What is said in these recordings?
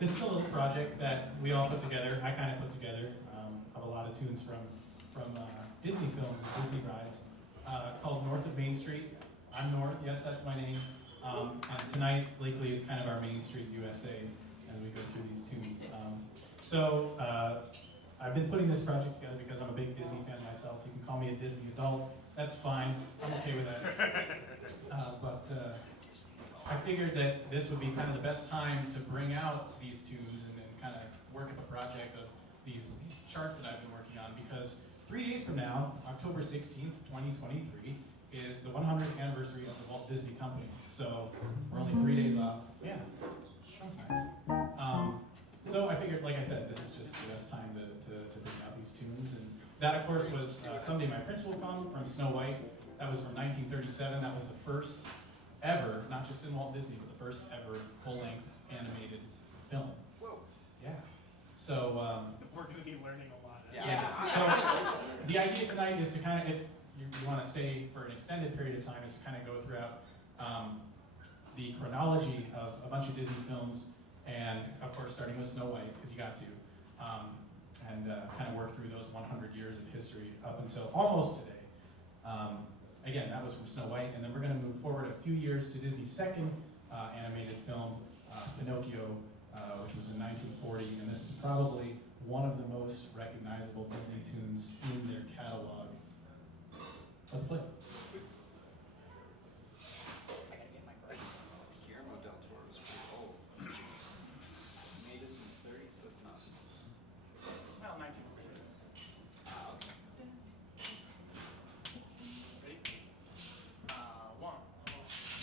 This is a little project that we all put together. I kind of put together of a lot of tunes from Disney films, Disney rides, called North of Main Street. I'm North, yes, that's my name. And tonight, Blakely is kind of our Main Street USA as we go through these tunes. I've been putting this project together because I'm a big Disney fan myself. You can call me a Disney adult, that's fine. I'm okay with that. I figured that this would be kind of the best time to bring out these tunes and kind of work up a project of these charts that I've been working on, because 3 days from now, October 16th, 2023, is the 100th anniversary of the Walt Disney Company. So we're only 3 days off. Yeah, that's nice. So I figured, like I said, this is just the best time to bring out these tunes. And that, of course, was Someday My Prince Will Come from Snow White. That was from 1937. That was the first ever, not just in Walt Disney, but the first ever full-length animated film. Whoa. Yeah. So we're going to be learning a lot So the idea tonight is to kind of, if you want to stay for an extended period of time, is to kind of go throughout the chronology of a bunch of Disney films, and of course starting with Snow White, because you got to, and kind of work through those 100 years of history up until almost today. Again, that was from Snow White, and then we're going to move forward a few years to Disney's second animated film, Pinocchio, which was in 1940, and this is probably one of the most recognizable Disney tunes in their catalog. Let's play. Guillermo del Toro is pretty old. Made this in the 30s, that's not. Well, 1940. Okay. Ready? One, two,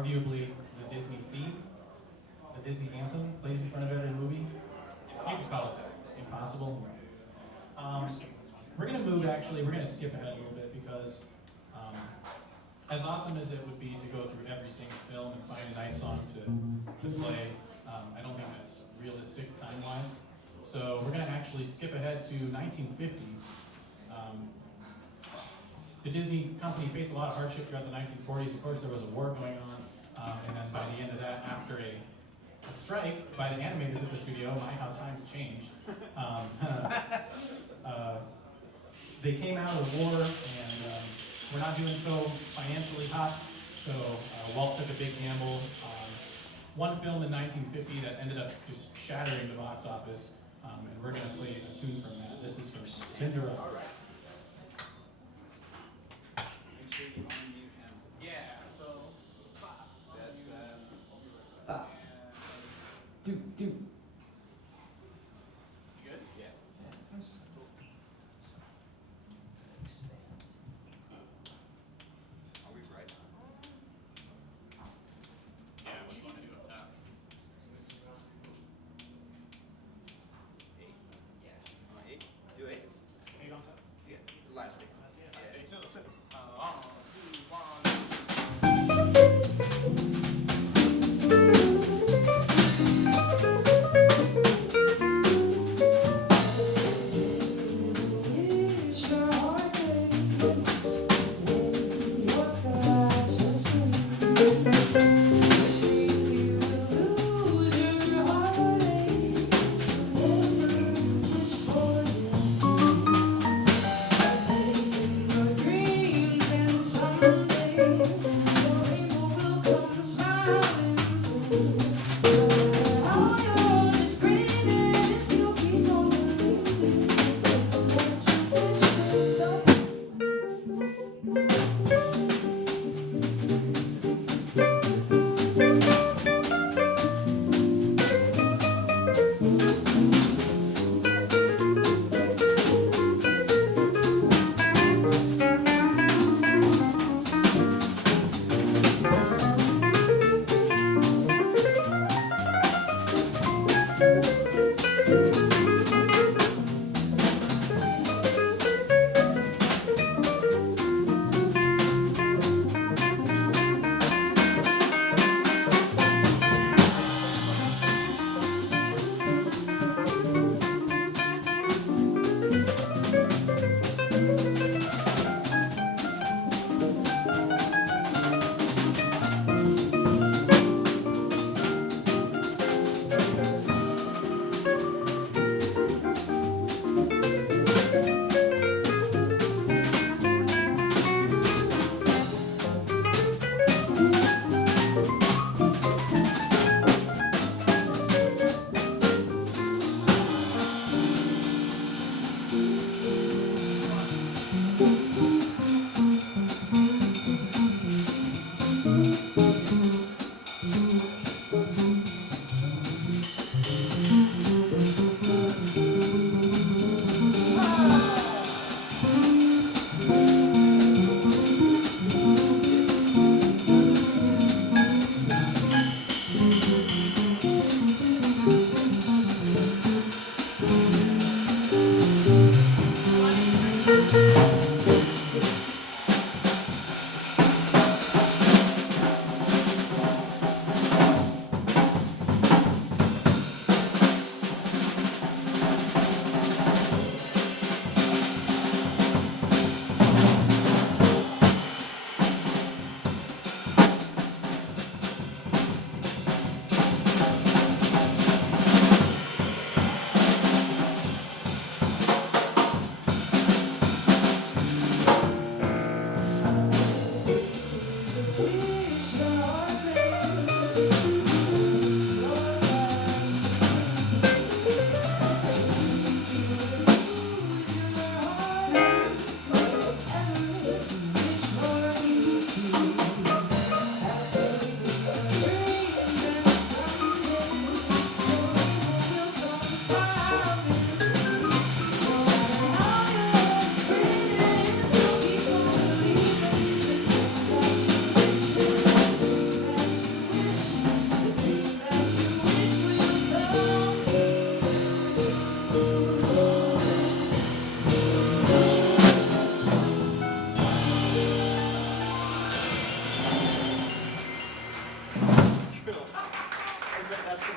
arguably the Disney theme, the Disney anthem plays in front of every movie. You just call it that. Impossible. We're gonna move, actually, we're gonna skip ahead a little bit because as awesome as it would be to go through every single film and find a nice song to play, I don't think that's realistic time-wise. So we're gonna actually skip ahead to 1950. The Disney Company faced a lot of hardship throughout the 1940s. Of course, there was a war going on, and then by the end of that, after a strike by the animators at the studio, my how times changed. They came out of war and we're not doing so financially hot, so Walt took a big gamble on one film in 1950 that ended up just shattering the box office, and we're going to play a tune from that. This is from Cinderella. All right. Make sure you unmute him. Yeah, so That's Ah. Do. You good? yeah. Are we right? Yeah, what do you want to do up top? 8. Yeah. 8. Do 8. 8 on top? Yeah. Last 8.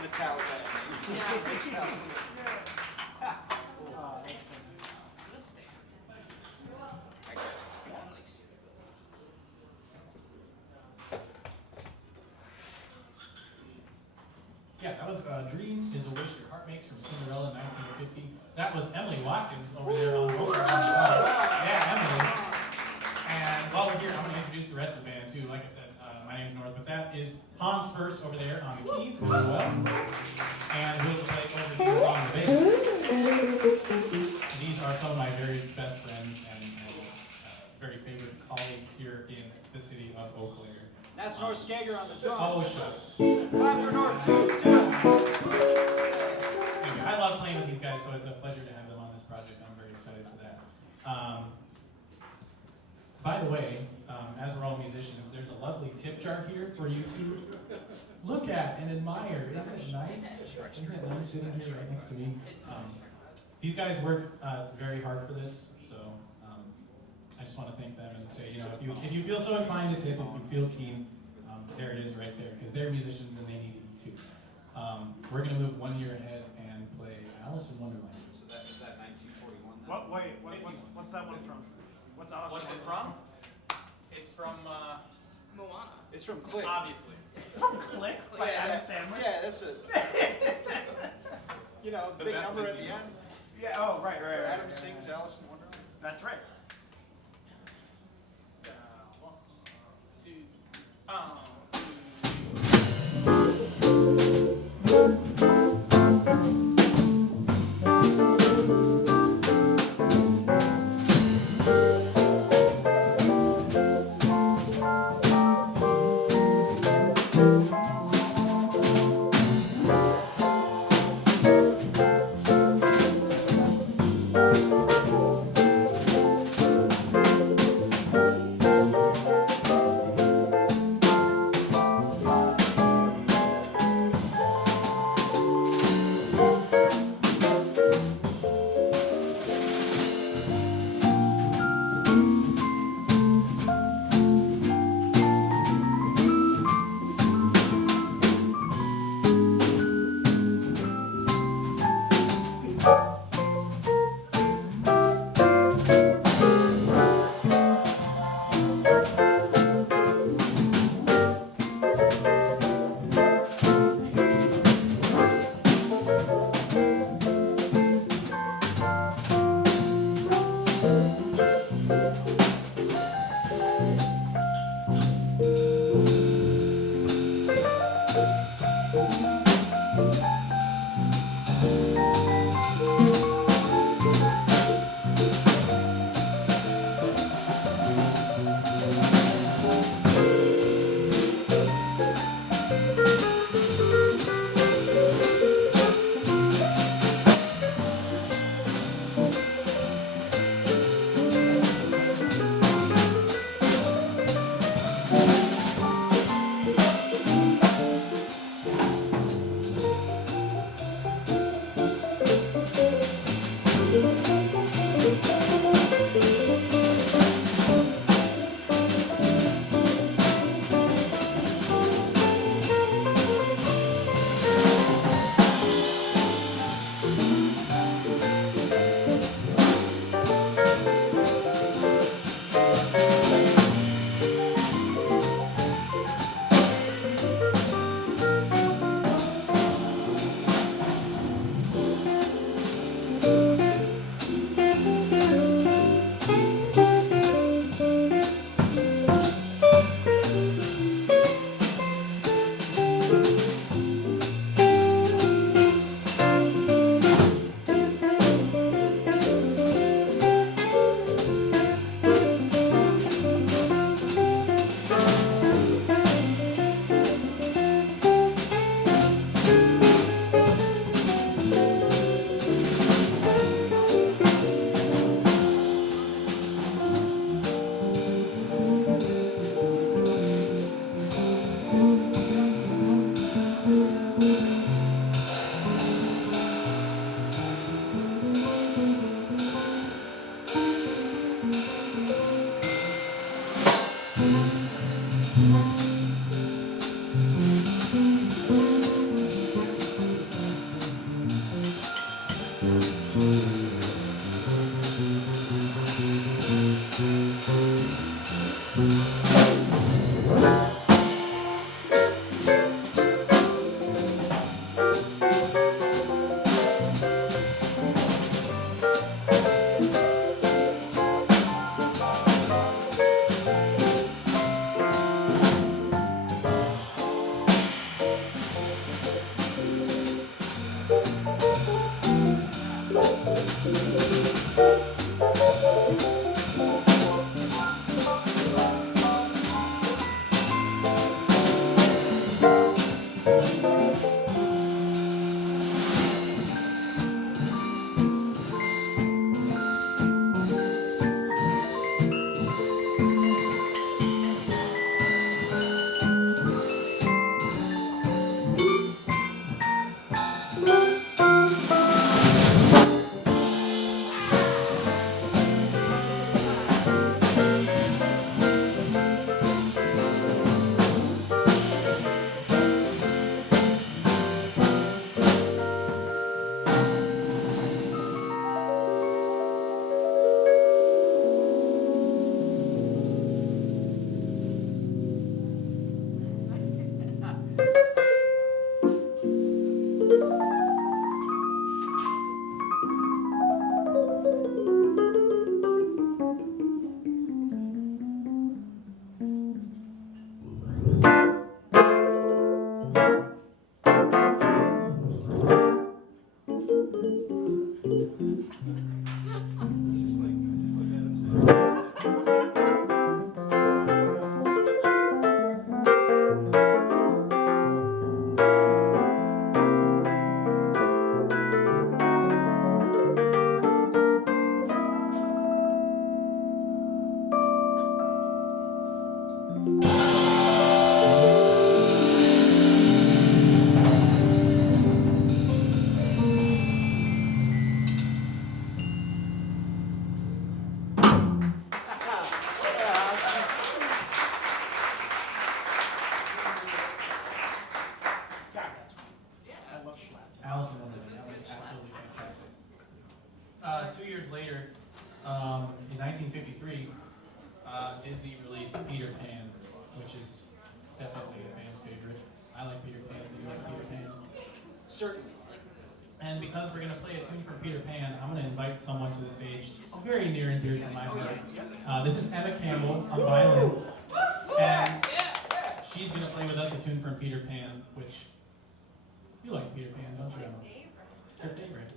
the Metallica. Metallica. Yeah, that was Dream is a Wish Your Heart Makes from Cinderella in 1950. That was Emily Watkins over there on vocal. Yeah, Emily. And while we're here, I'm going to introduce the rest of the band too. Like I said, my name's North, but that is Hans First over there on the keys as well. And we'll play over here on the bass. These are some of my very best friends and very favorite colleagues here in the city of Eau Claire. That's North Skager on the drum. Oh, shucks. Clap for North too. Anyway, I love playing with these guys, so it's a pleasure to have them on this project. I'm very excited for that. By the way, as we're all musicians, there's a lovely tip jar here for you to look at and admire. Isn't it nice? Isn't it nice sitting here right next to me? These guys work very hard for this, so I just want to thank them and say, you know, if you feel so inclined to tip, if you feel keen, there it is right there, because they're musicians and they need to eat too. We're going to move 1 year ahead and play Alice in Wonderland. So that is that 1941 then? What's that one from? What's Alice? What's it from? It's from Moana. It's from Click. obviously. From Click by Adam Sandler. Yeah, that's it. You know, the The big best number at Disney the end. Yeah. Oh, right. Where Adam sings Alice in Wonderland. That's right. One, two, 2 years later, in 1953, Disney released Peter Pan, which is definitely a fan favorite. I like Peter Pan. Do you like Peter Pan? Certainly. And because we're going to play a tune from Peter Pan, I'm going to invite someone to the stage very near and dear to my heart. This is Emma Campbell on violin. And she's going to play with us a tune from Peter Pan, which you like Peter Pan, don't you, Emma? It's your favorite.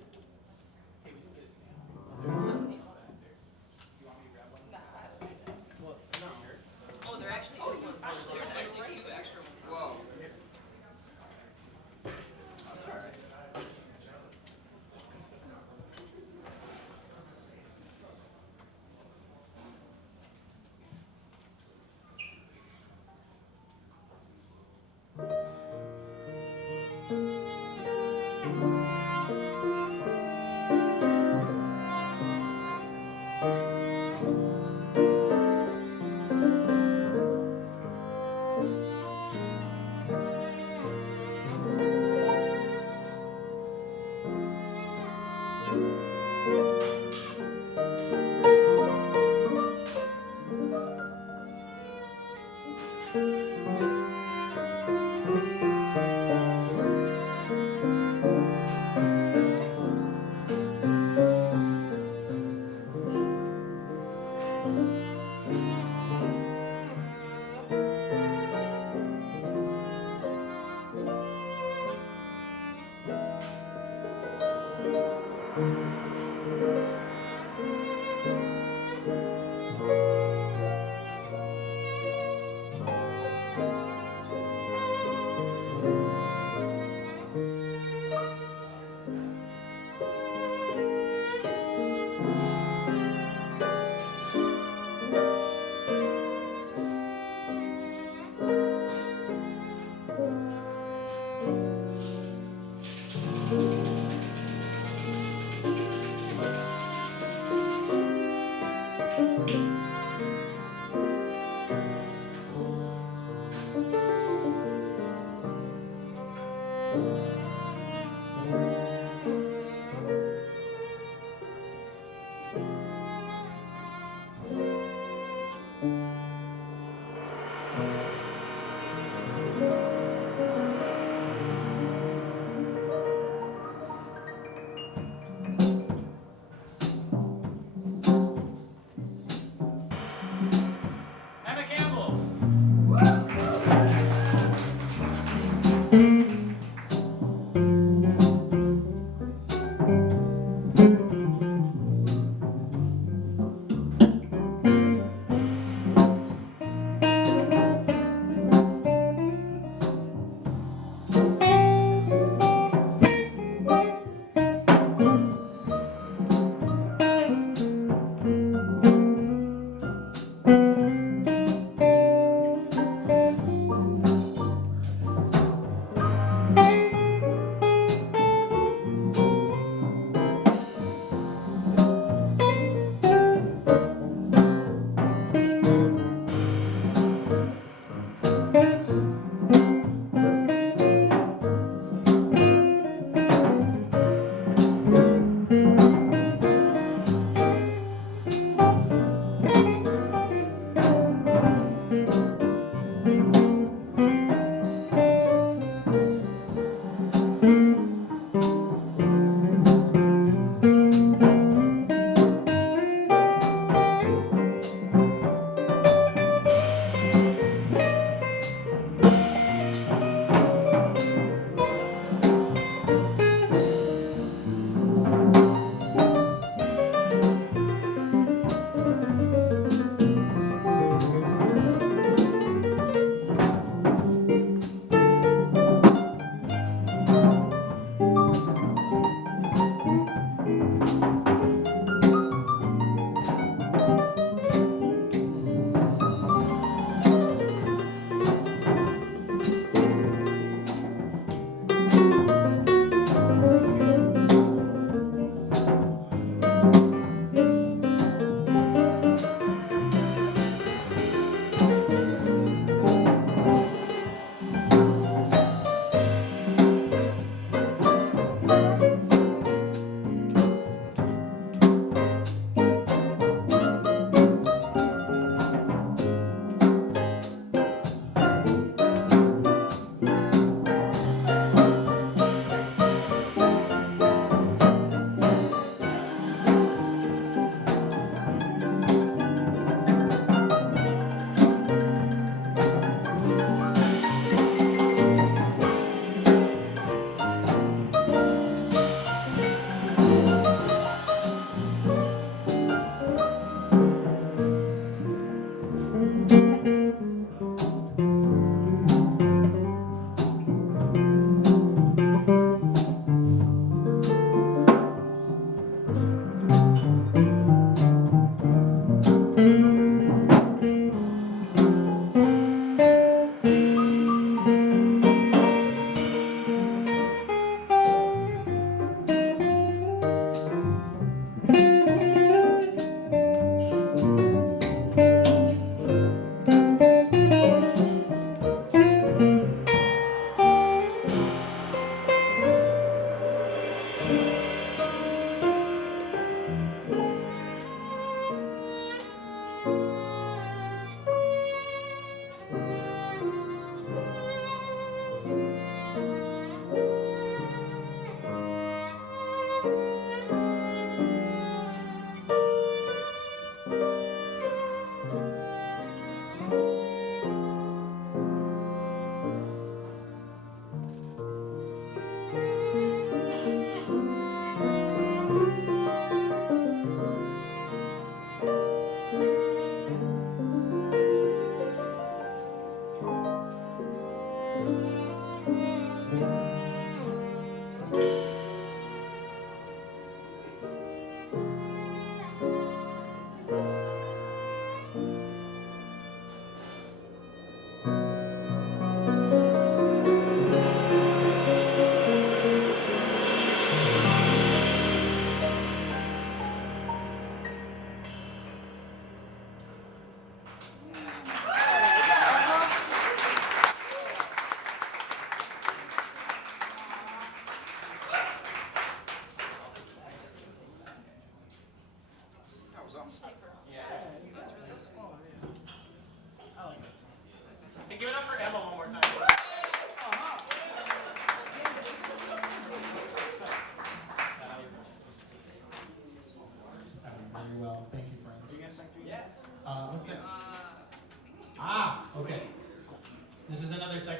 Oh, there actually is one. There's actually two extra ones. Whoa.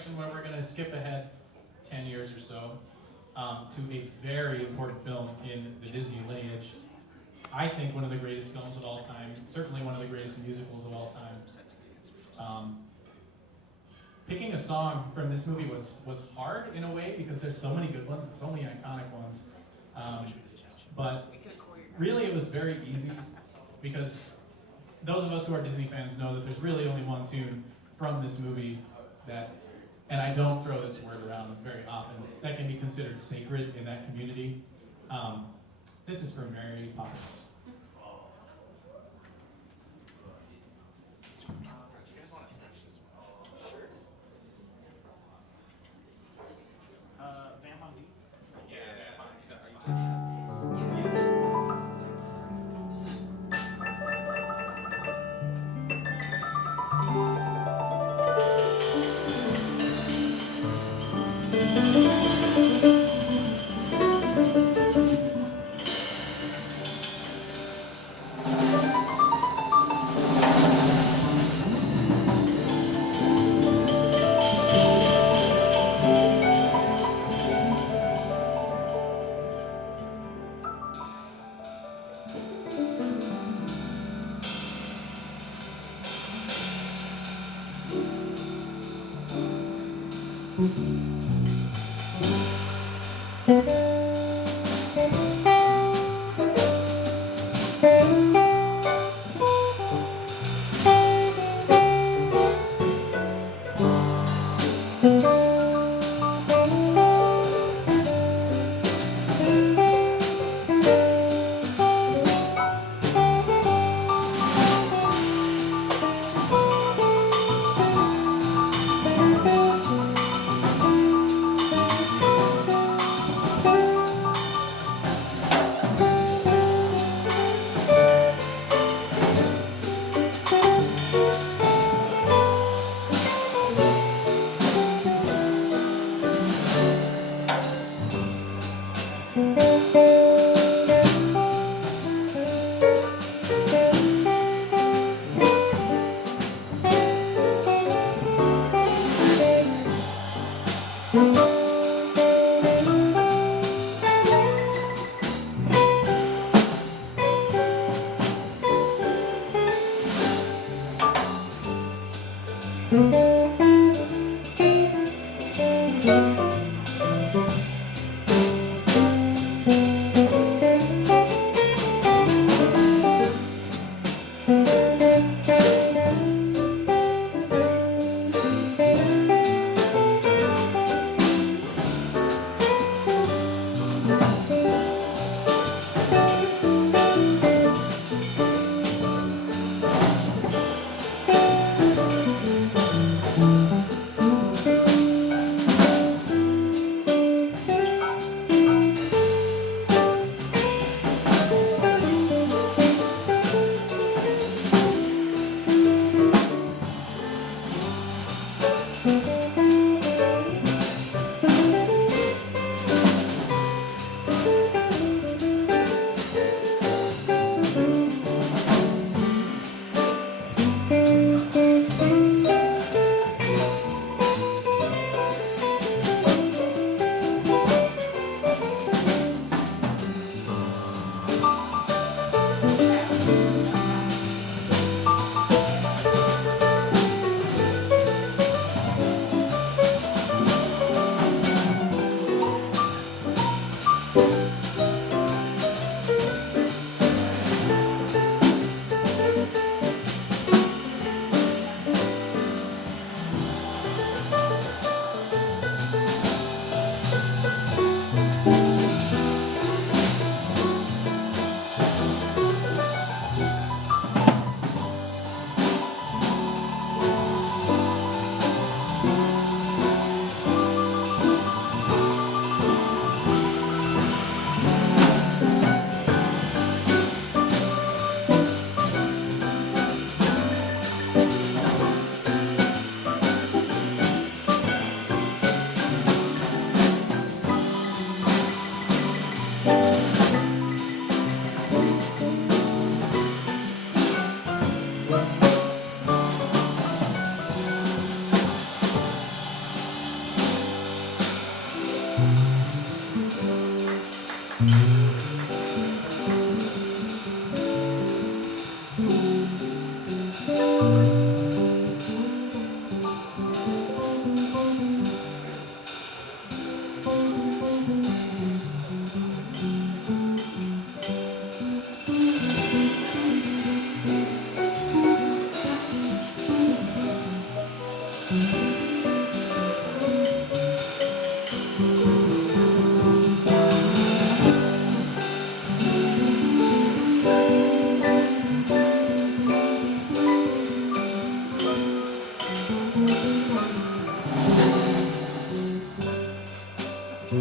section where we're going to skip ahead 10 years or so to a very important film in the Disney lineage. I think one of the greatest films of all time, certainly one of the greatest musicals of all time. Picking a song from this movie was hard in a way because there's so many good ones and so many iconic ones. But really it was very easy because those of us who are Disney fans know that there's really only one tune from this movie that, and I don't throw this word around very often, that can be considered sacred in that community. This is from Mary Poppins. Do you guys want to sketch this one? Sure. Vamp on D. Yeah. Are you done? So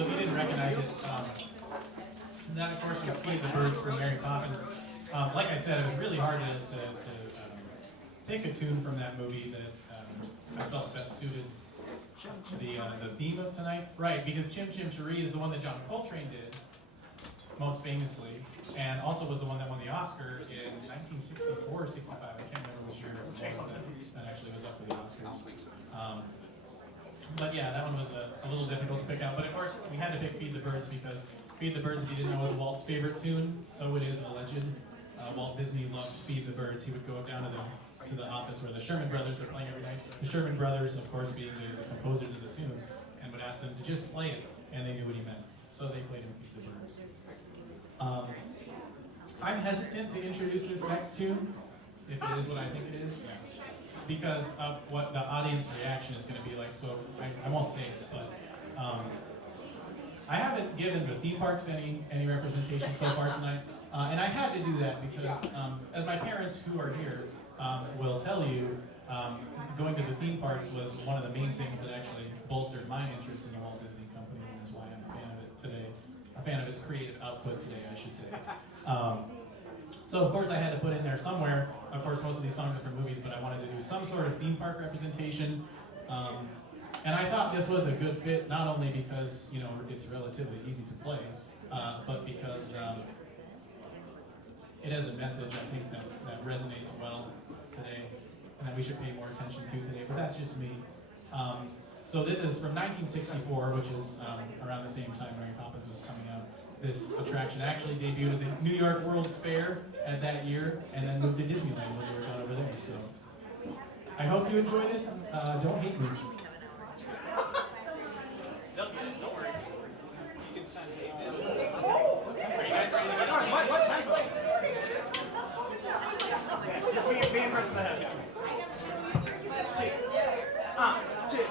if you didn't recognize it, that of course was Feed the Birds from Mary Poppins. Like I said, it was really hard to pick a tune from that movie that I felt best suited the theme of tonight. Right, because Chim Chim Cheree is the one that John Coltrane did, most famously, and also was the one that won the Oscar in 1964 or 65. I can't remember which year it was that actually was up for the Oscars. But yeah, that one was a little difficult to pick out. But of course, we had to pick Feed the Birds because Feed the Birds, if you didn't know, was Walt's favorite tune. So it is a legend. Walt Disney loved Feed the Birds. He would go down to the office where the Sherman Brothers were playing every night. The Sherman Brothers, of course, being the composers of the tune, and would ask them to just play it, and they knew what he meant. So they played him Feed the Birds. I'm hesitant to introduce this next tune, if it is what I think it is. Because of what the audience reaction is going to be like, so I won't say it, but I haven't given the theme parks any representation so far tonight, and I had to do that because, as my parents who are here will tell you, going to the theme parks was one of the main things that actually bolstered my interest in the Walt Disney Company, and is why I'm a fan of it today, a fan of its creative output today, I should say. So of course I had to put in there somewhere, of course most of these songs are from movies, but I wanted to do some sort of theme park representation. And I thought this was a good fit, not only because, you know, it's relatively easy to play, but because it has a message, I think, that resonates well today, and that we should pay more attention to today, but that's just me. So this is from 1964, which is around the same time Mary Poppins was coming out. This attraction actually debuted at the New York World's Fair at that year, and then moved to Disneyland when we were done over there. So I hope you enjoy this. Don't hate me. They'll get it, don't worry. You can send hate mail. Are you guys ready to get on? What time? Yeah, just be in front of the head. Two.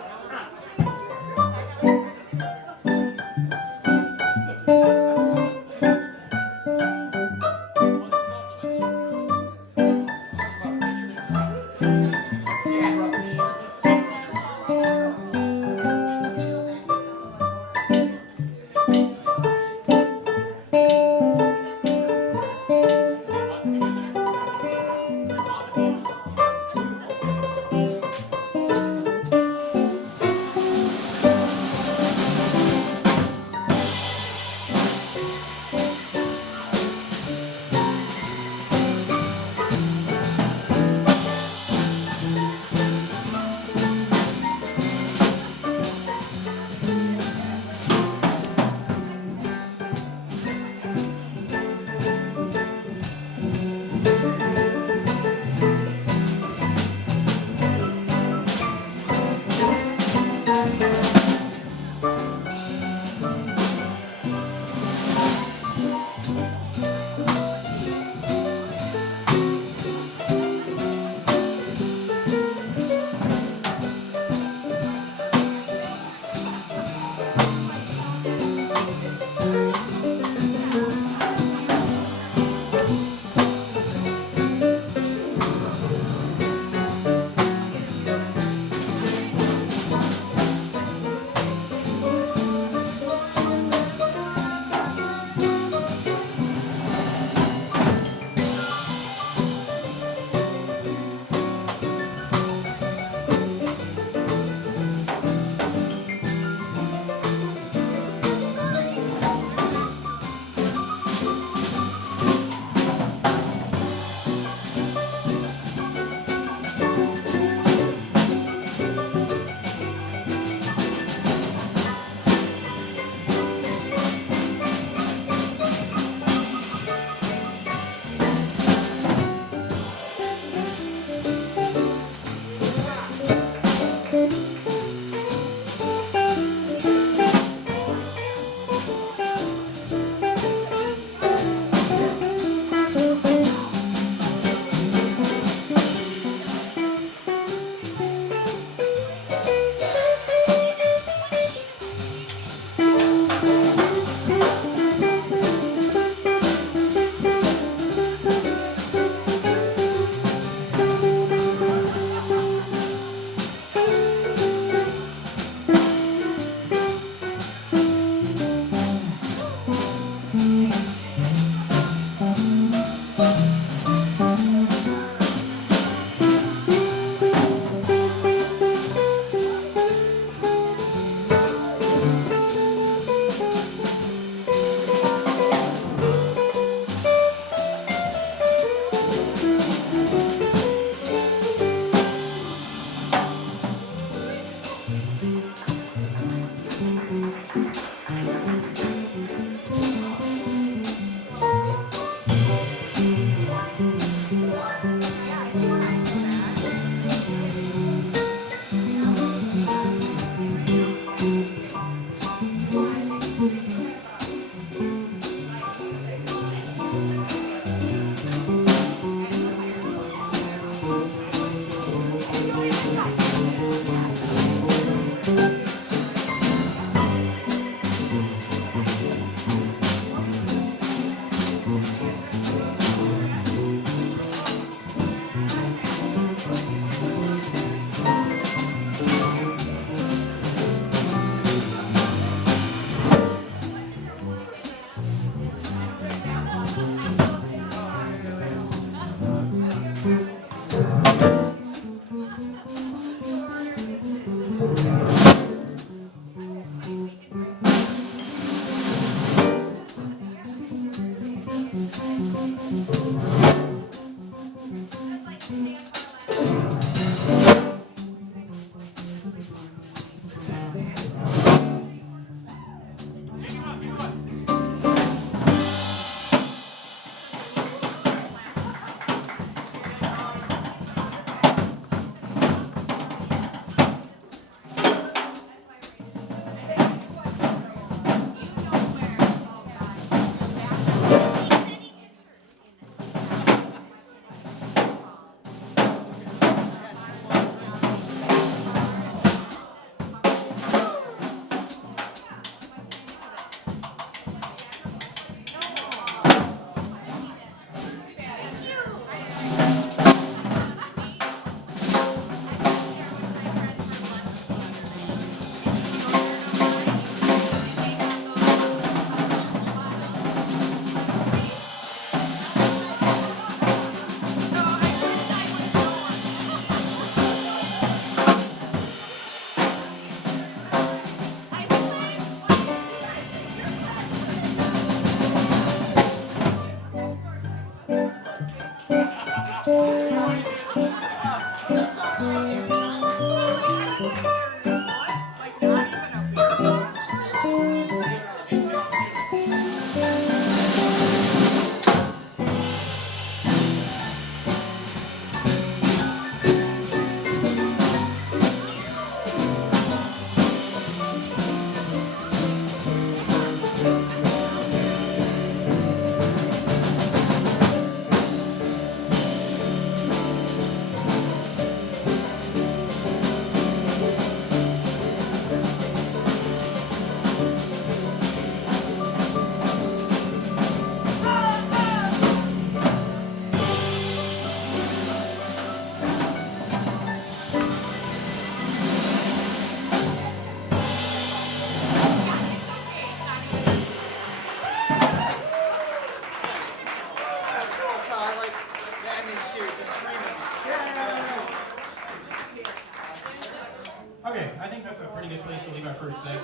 good place to leave our first set.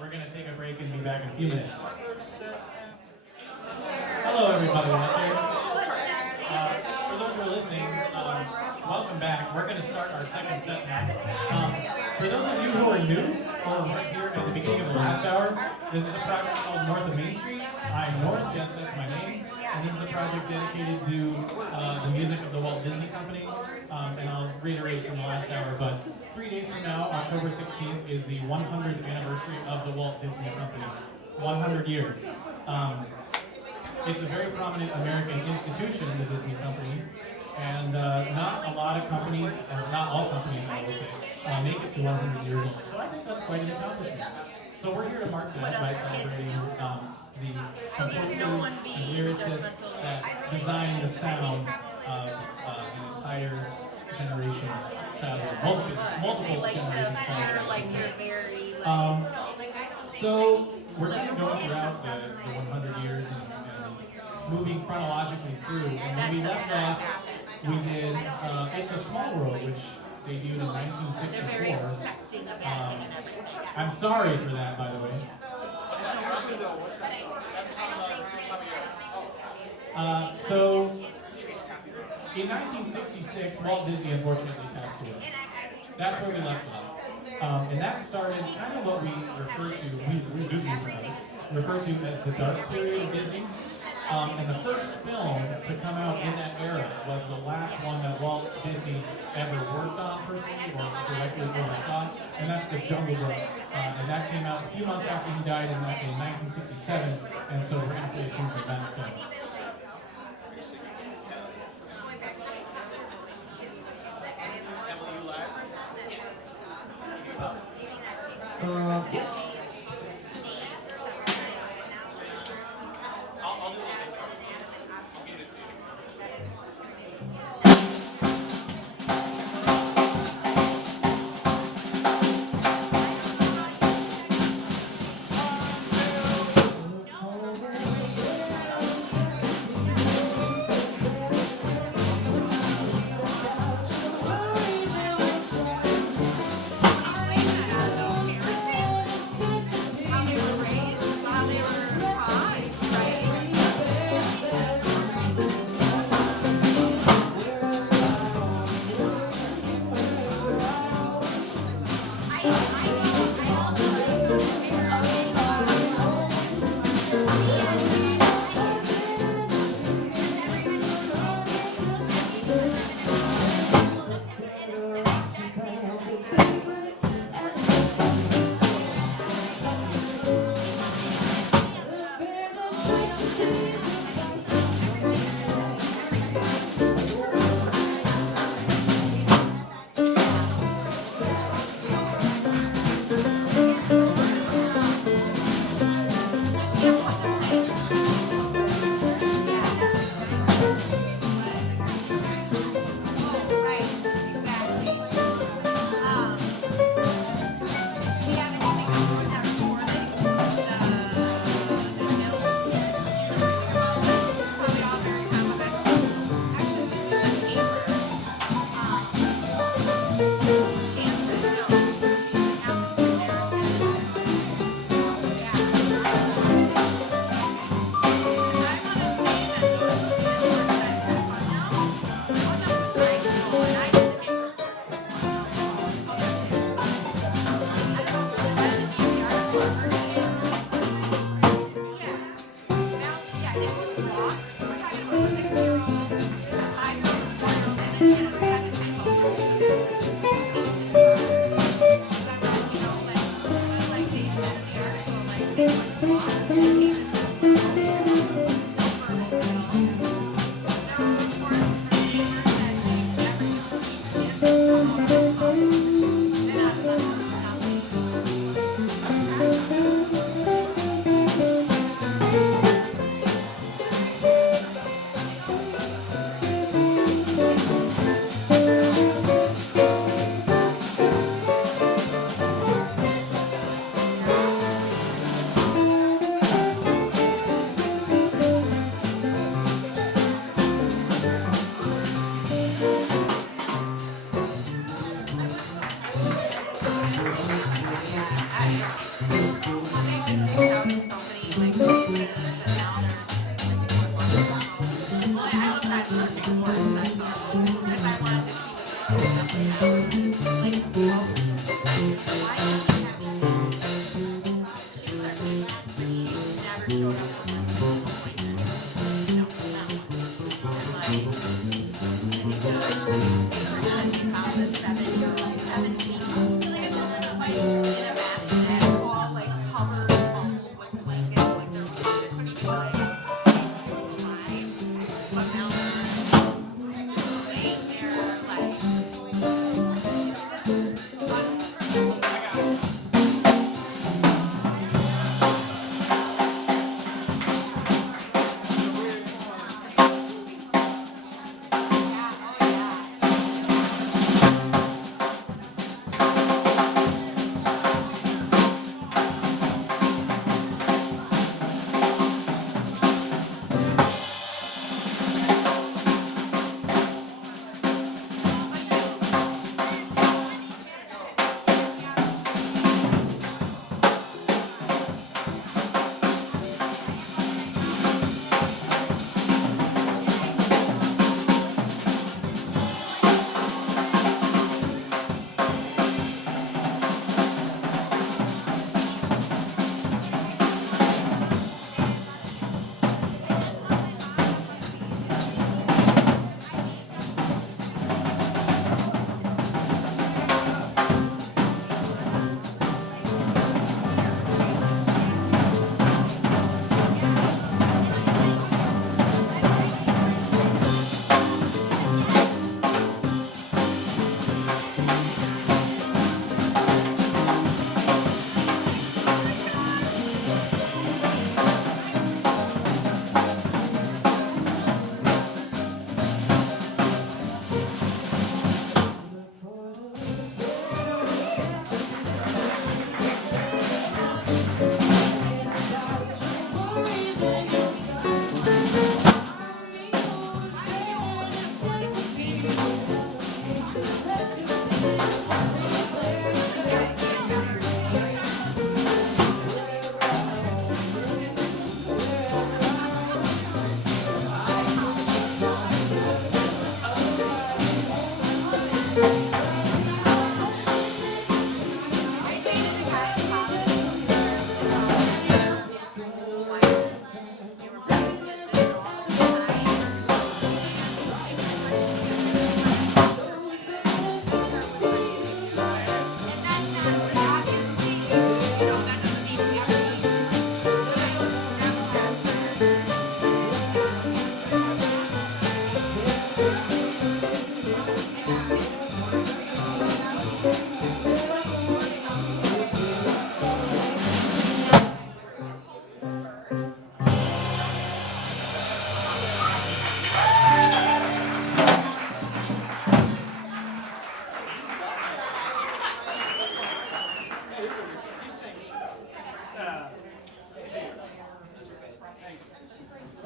We're going to take a break and be back in a few minutes. Hello, everybody out there. For those who are listening, welcome back. We're going to start our second set now. For those of you who are new or weren't here at the beginning of the last hour, this is a project called North of Main Street. I'm North, yes, that's my name. And this is a project dedicated to the music of the Walt Disney Company. And I'll reiterate from the last hour, but 3 days from now, October 16th, is the 100th anniversary of the Walt Disney Company. 100 years. It's a very prominent American institution, the Disney Company, and not a lot of companies, or not all companies, I will say, make it to 100 years old. So I think that's quite an accomplishment. So we're here to mark that by celebrating the composers and lyricists that designed the sound of an entire generation's childhood, multiple generations' childhood. So we're kind of going throughout the 100 years and moving chronologically through. And when we left off, we did It's a Small World, which debuted in 1964. I'm sorry for that, by the way. So, in 1966, Walt Disney unfortunately passed away. That's where we left off. And that started kind of what we refer to, refer to as the dark period of Disney. And the first film to come out in that era was the last one that Walt Disney ever worked on personally or directly oversaw, and that's The Jungle Book. And that came out a few months after he died in 1967, and so we're going to play a tune from that film.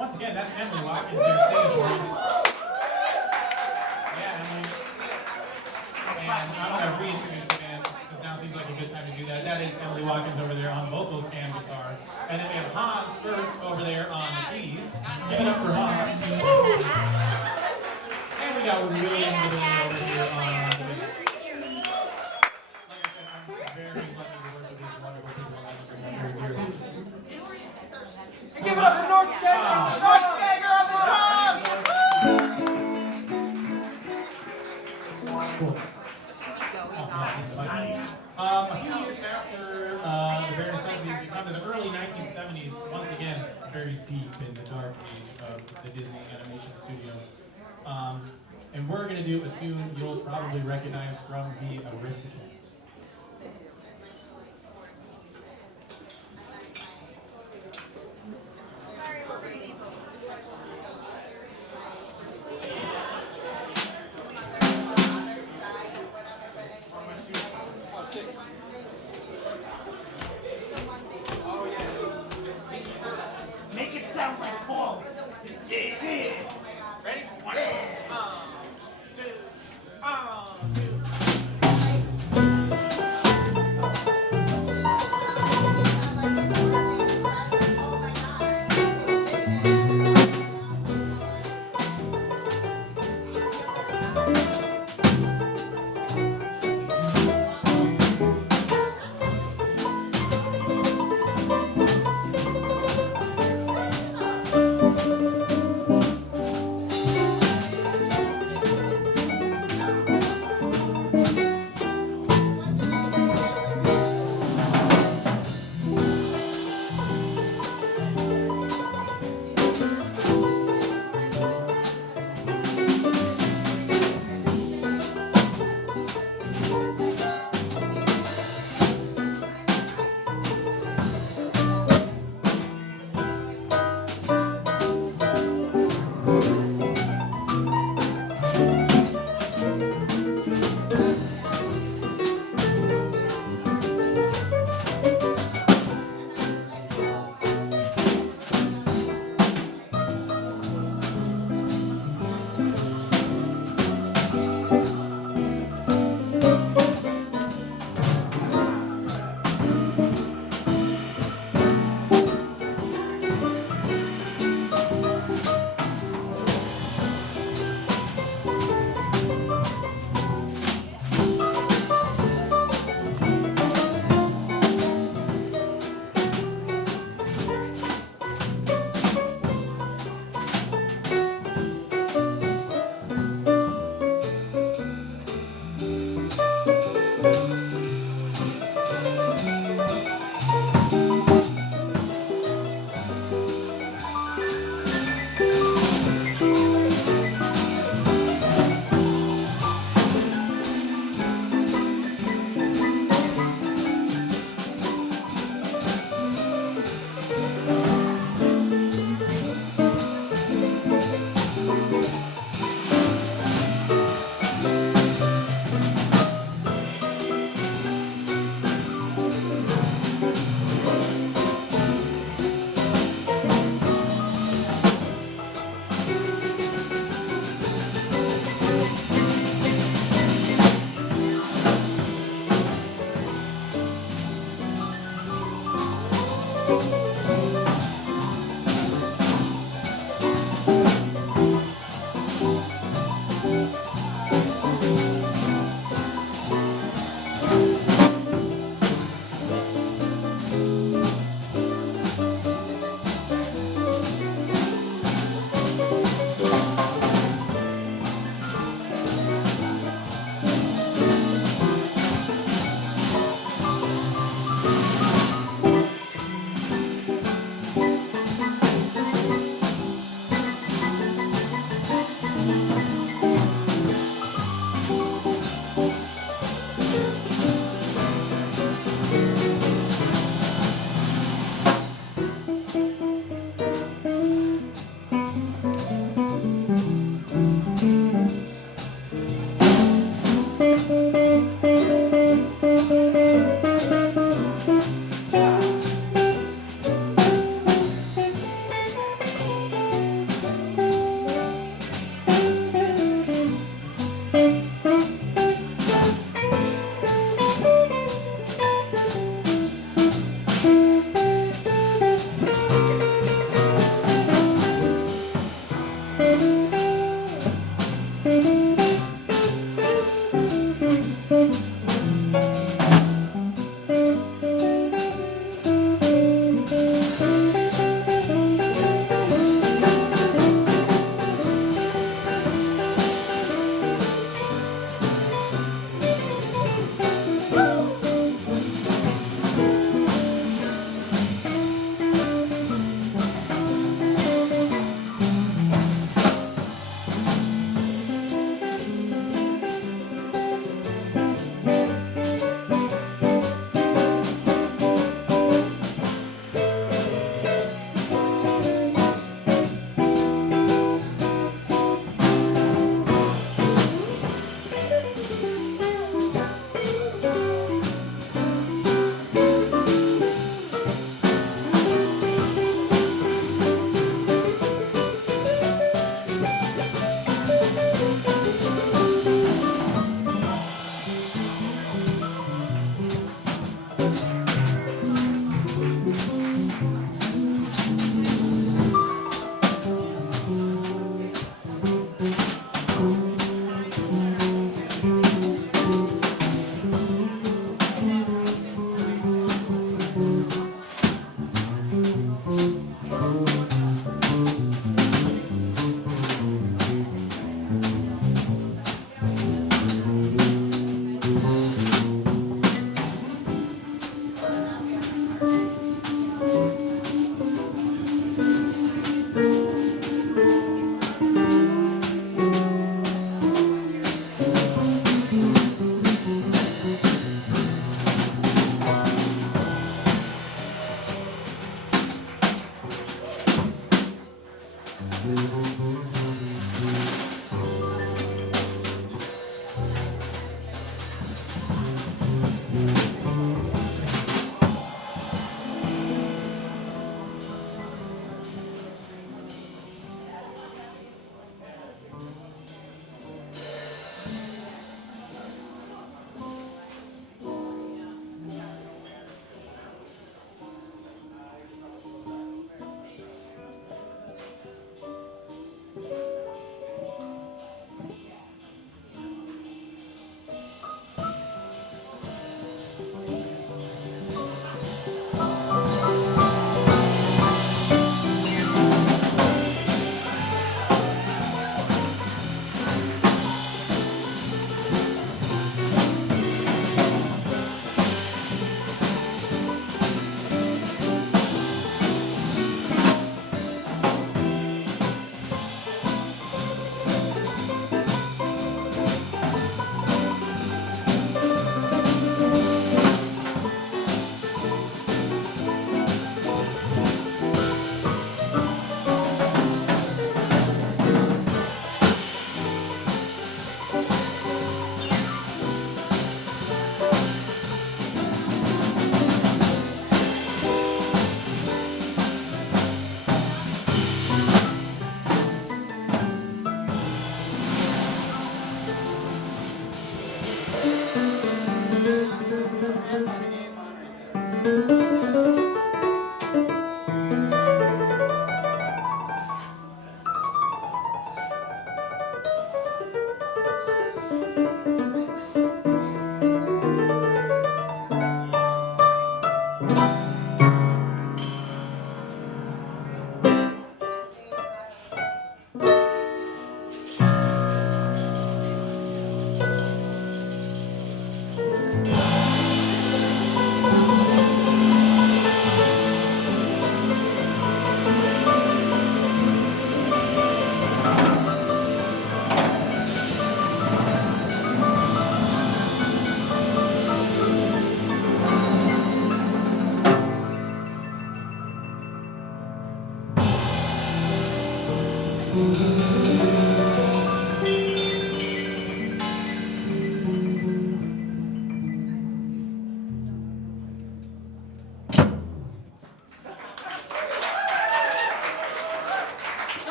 Once again, that's Emily Watkins there singing for us. Yeah, Emily. And I'm going to reintroduce the band because now seems like a good time to do that. That is Emily Watkins over there on vocals and guitar. And then we have Hans first over there on the keys. Give it up for Hans. And we got William over here on the bass. Like I said, I'm very lucky to work with these wonderful people. I think they're very dear. Give it up for North Skager on the drums! Skager on the drums! Cool. A few years after the bare necessities, we come to the early 1970s, once again, very deep in the dark age of the Disney animation studio. And we're going to do a tune you'll probably recognize from the Aristocats. Make it sound like Paul. Yeah. Ready? One, two, two.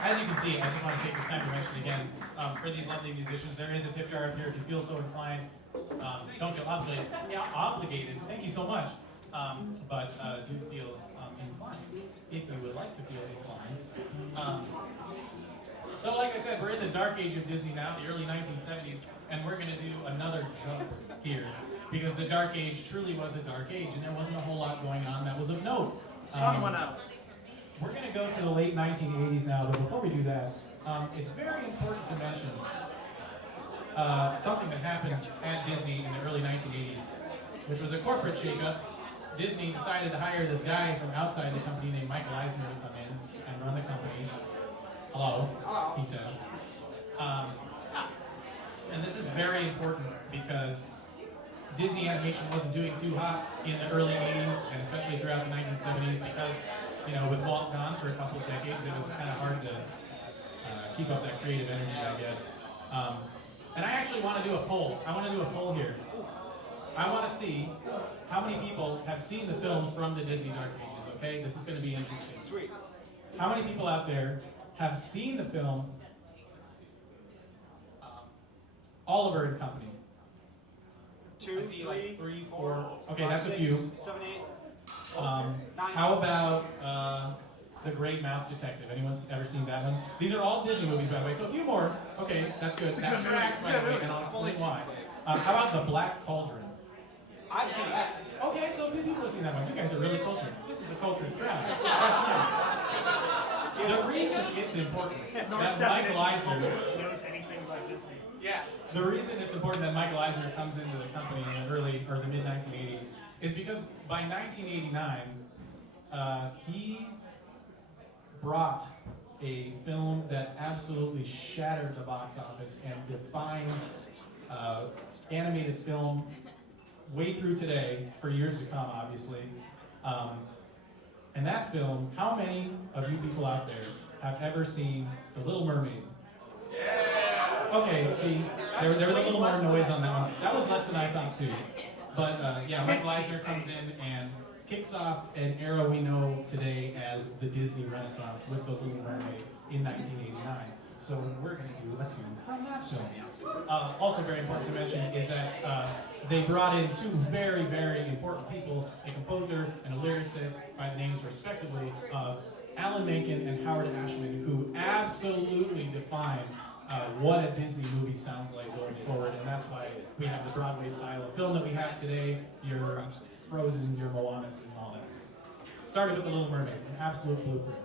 As you can see, I just want to take this time to mention again, for these lovely musicians, there is a tip jar up here if you feel so inclined. Don't feel obligated. Yeah, obligated. Thank you so much. But do feel inclined, if you would like to feel inclined. So like I said, we're in the dark age of Disney now, the early 1970s, and we're going to do another jump here. Because the dark age truly was a dark age, and there wasn't a whole lot going on that was of note. Sun went out. We're going to go to the late 1980s now, but before we do that, it's very important to mention something that happened at Disney in the early 1980s, which was a corporate shakeup. Disney decided to hire this guy from outside the company named Michael Eisner to come in and run the company. Hello, he says. And this is very important because Disney animation wasn't doing too hot in the early 80s, and especially throughout the 1970s because, you know, with Walt gone for a couple of decades, it was kind of hard to keep up that creative energy, I guess. And I actually want to do a poll. I want to do a poll here. I want to see how many people have seen the films from the Disney Dark Ages, okay? This is going to be interesting. Sweet. How many people out there have seen the film Oliver and Company? 2, I see 3, like 3, 4. 4. Okay, 5, that's a 6, few. 7, 8. How about The Great Mouse Detective? Anyone's ever seen that one? These are all Disney movies, by the way. So a few more. Okay, that's good. That tracks, by the way, and I'll explain why. How about The Black Cauldron? I've seen that. Okay, so a few people have seen that one. You guys are really cultured. This is a cultured crowd. That's nice. The reason it's important that Michael Eisner knows anything about Disney. Yeah. The reason it's important that Michael Eisner comes into the company in the early or the mid 1980s is because by 1989 he brought a film that absolutely shattered the box office and defined animated film way through today for years to come, obviously. And that film, how many of you people out there have ever seen The Little Mermaid? Okay, see, there was a little more noise on that one. That was less than I thought too. But yeah, Michael Eisner comes in and kicks off an era we know today as the Disney Renaissance with The Little Mermaid in 1989. So we're going to do a tune from that film. Also very important to mention is that they brought in two very, very important people, a composer and a lyricist by the names respectively of Alan Menken and Howard Ashman, who absolutely defined what a Disney movie sounds like going forward, and that's why we have the Broadway style of film that we have today, your Frozens, your Moanas, and all that. Started with The Little Mermaid, an absolute blueprint.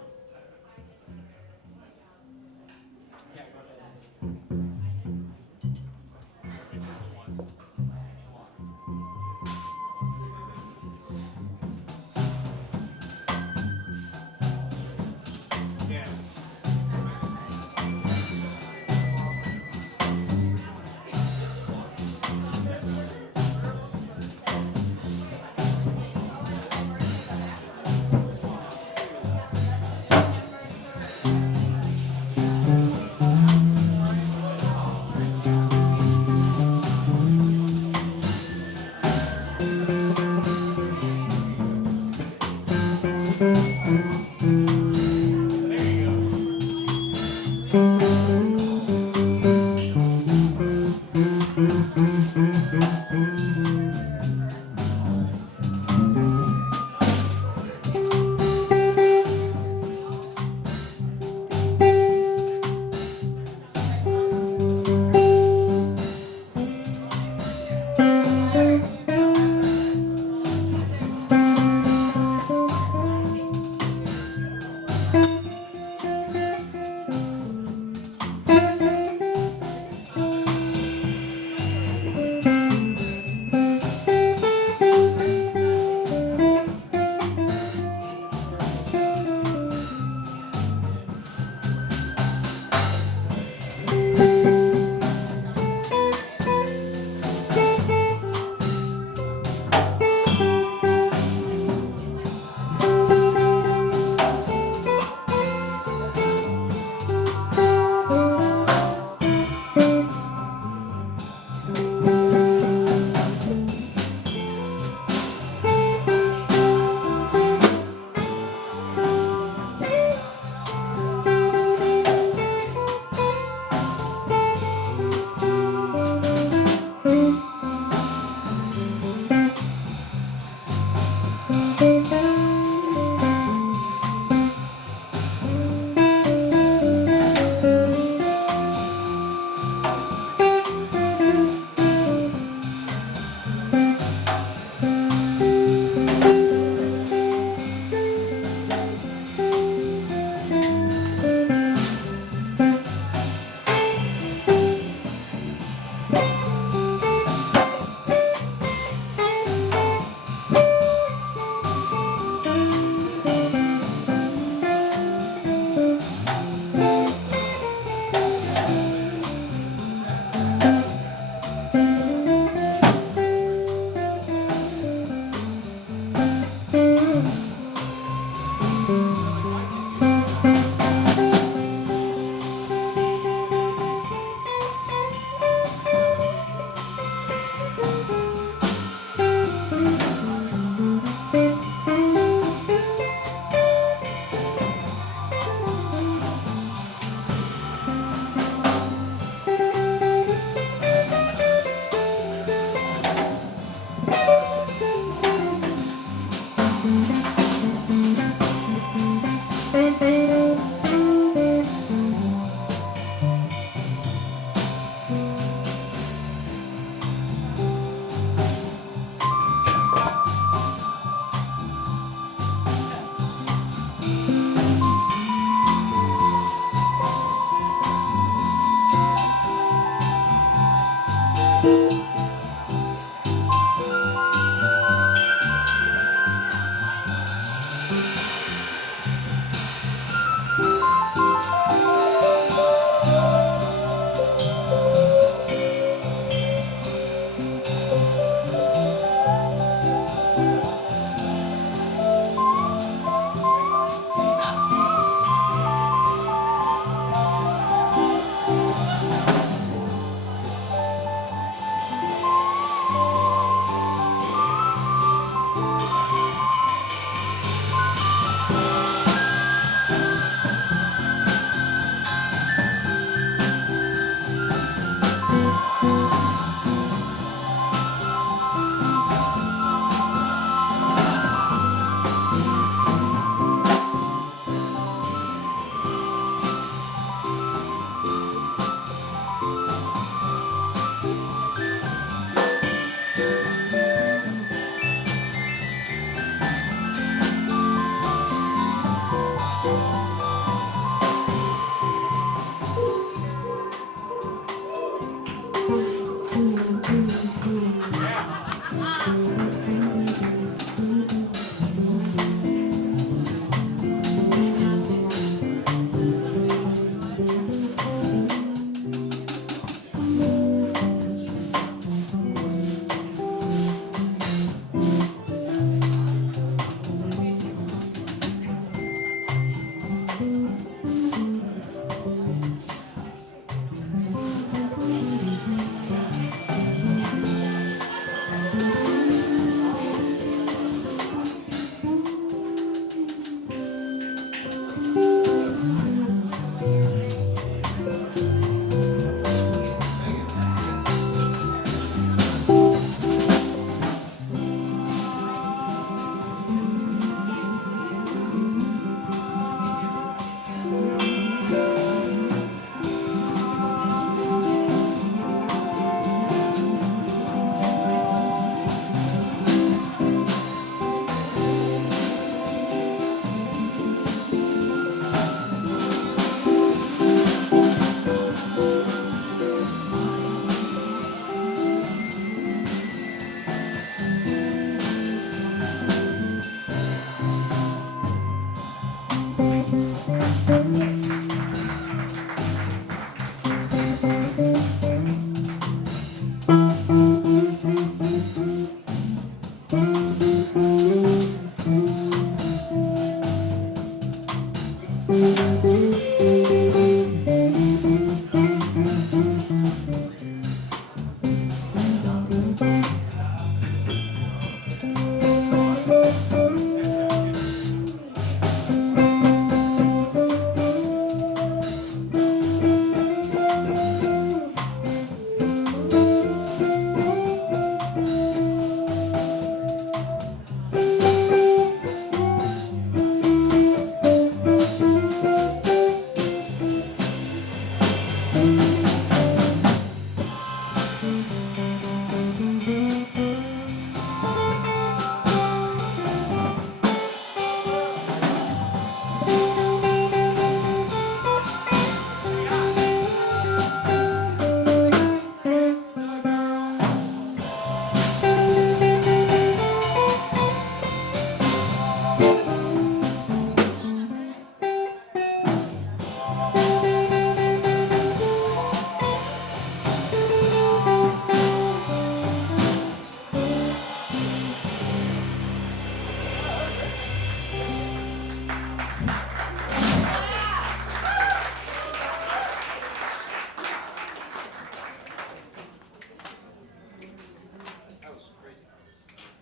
That was crazy.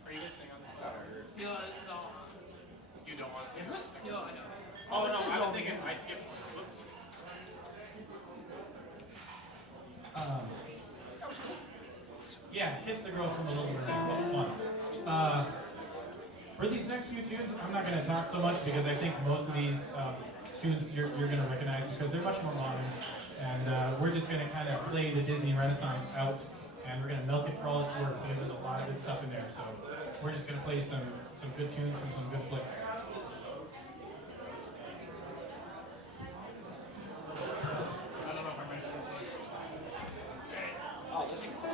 Are you gonna sing on this one? No, this is all. You don't want to sing? No, I know. Oh, no, this is I was all thinking, I skipped. Whoops. Yeah, Kiss the Girl from the Little Mermaid. What fun. For these next few tunes, I'm not going to talk so much because I think most of these tunes you're going to recognize because they're much more modern. And we're just going to kind of play the Disney Renaissance out, and we're going to milk it for all it's worth because there's a lot of good stuff in there. So we're just going to play some good tunes from some good flicks. I don't know if I'm ready for this one. Oh, this one's sick.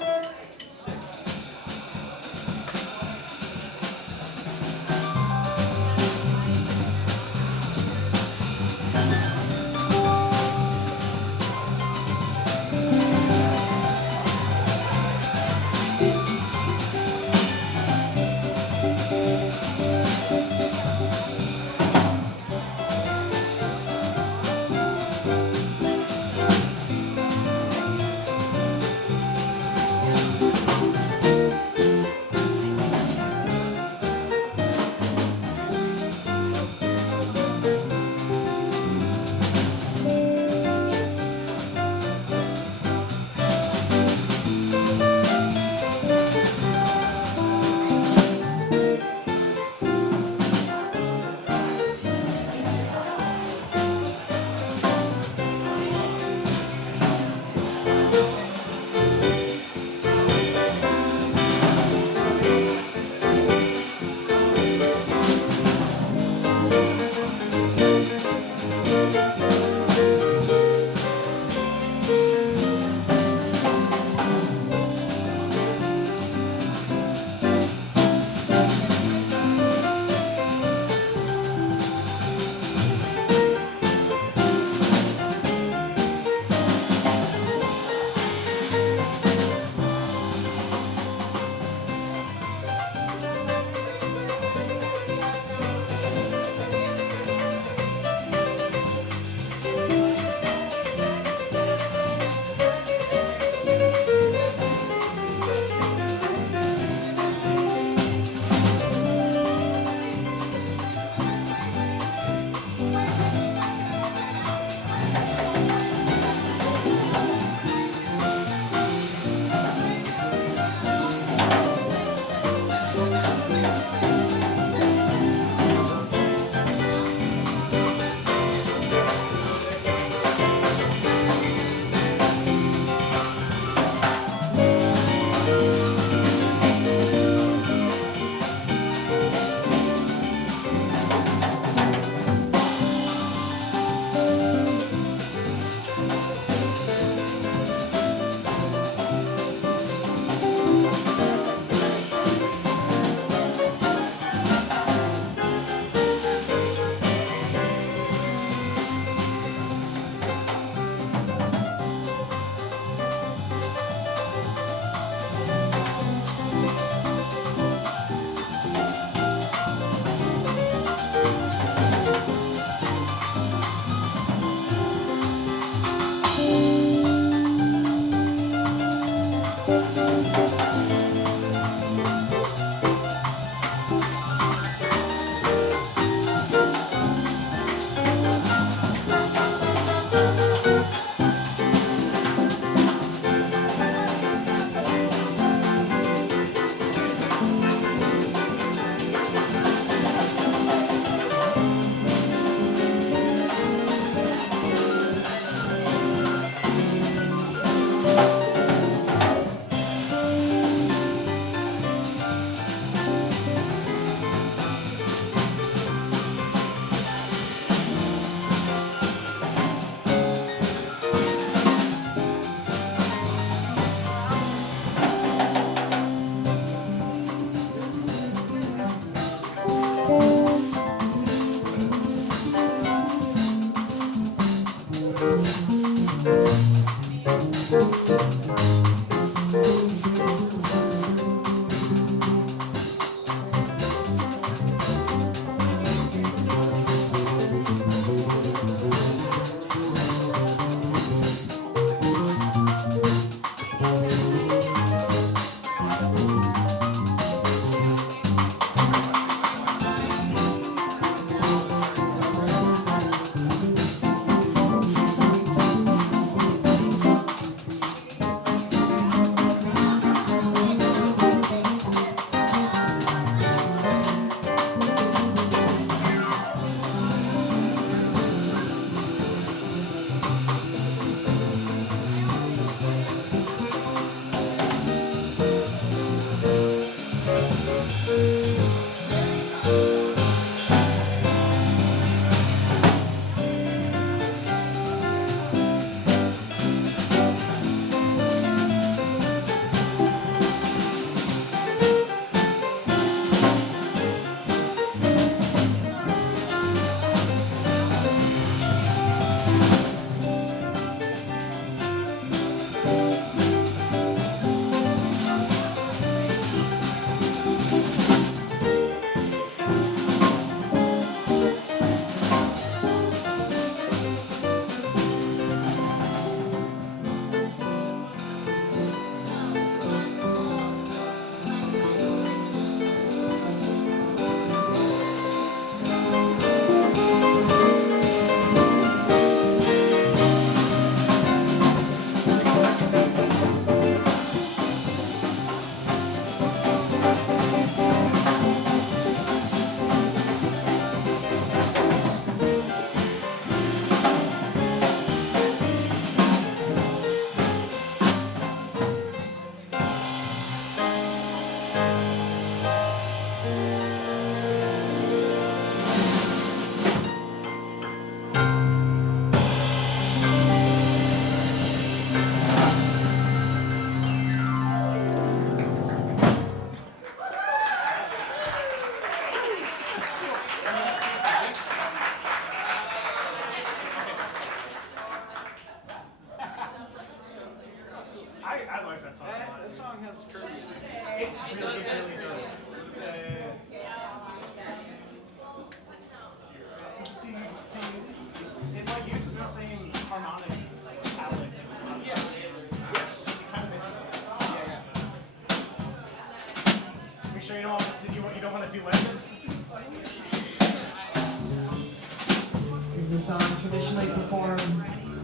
is a song traditionally performed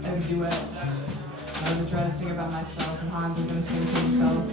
as a duet. I'm gonna try to sing about myself, and Hans is gonna sing to himself.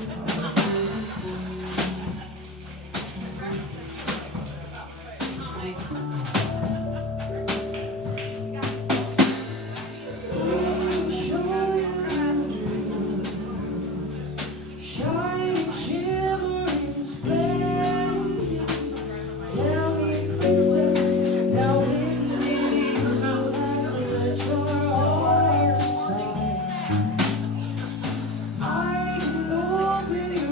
I know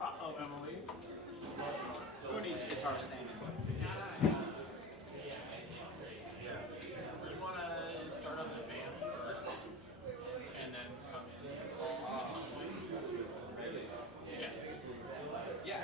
Uh-oh, Emily. Who needs guitar standing? You wanna start on the van first, and then come in at some point? Really? Yeah. Yeah.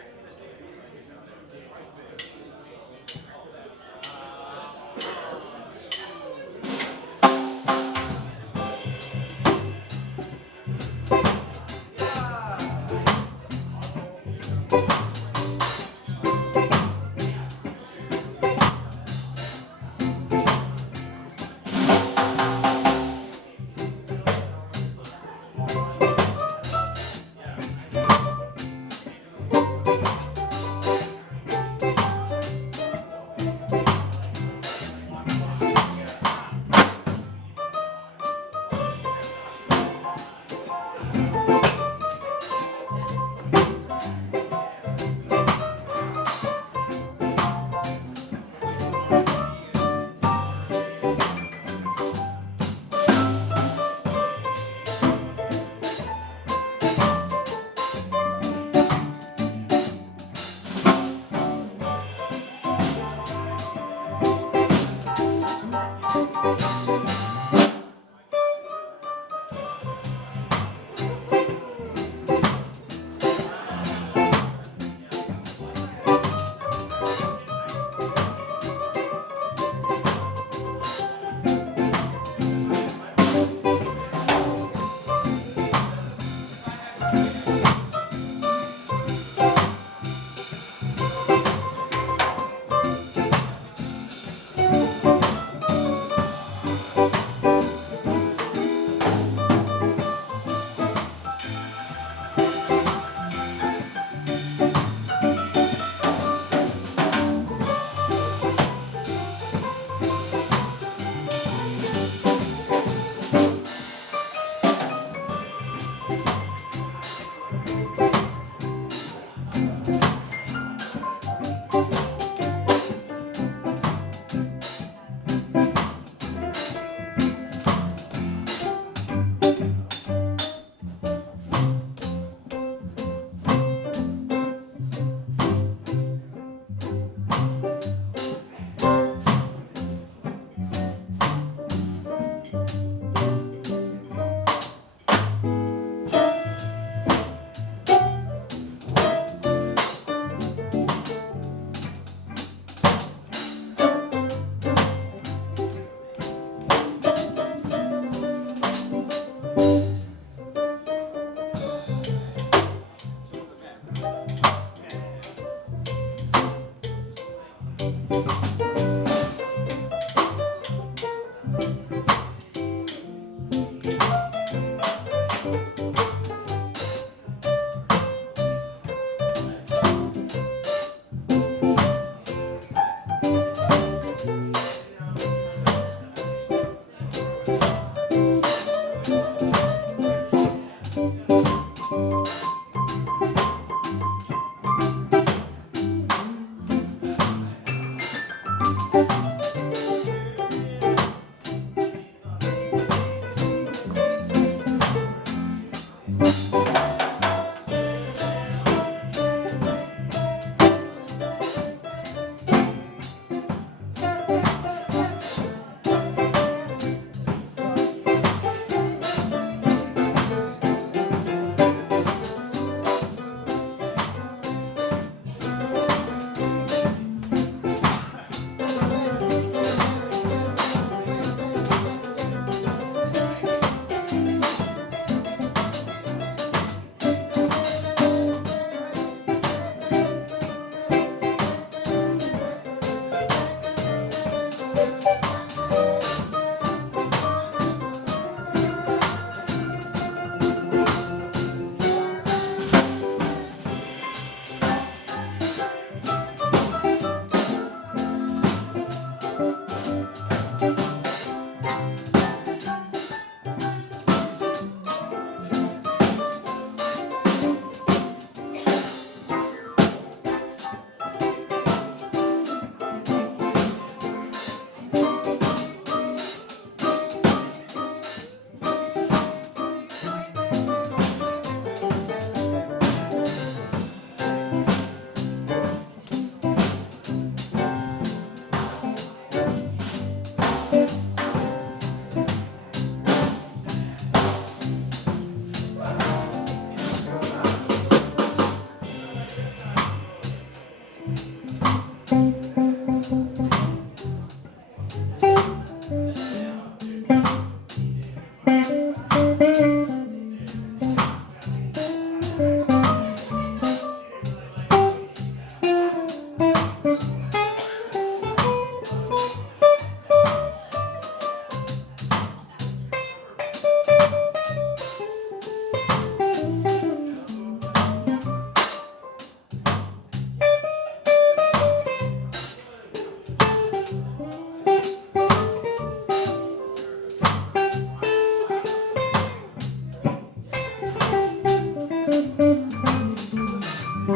So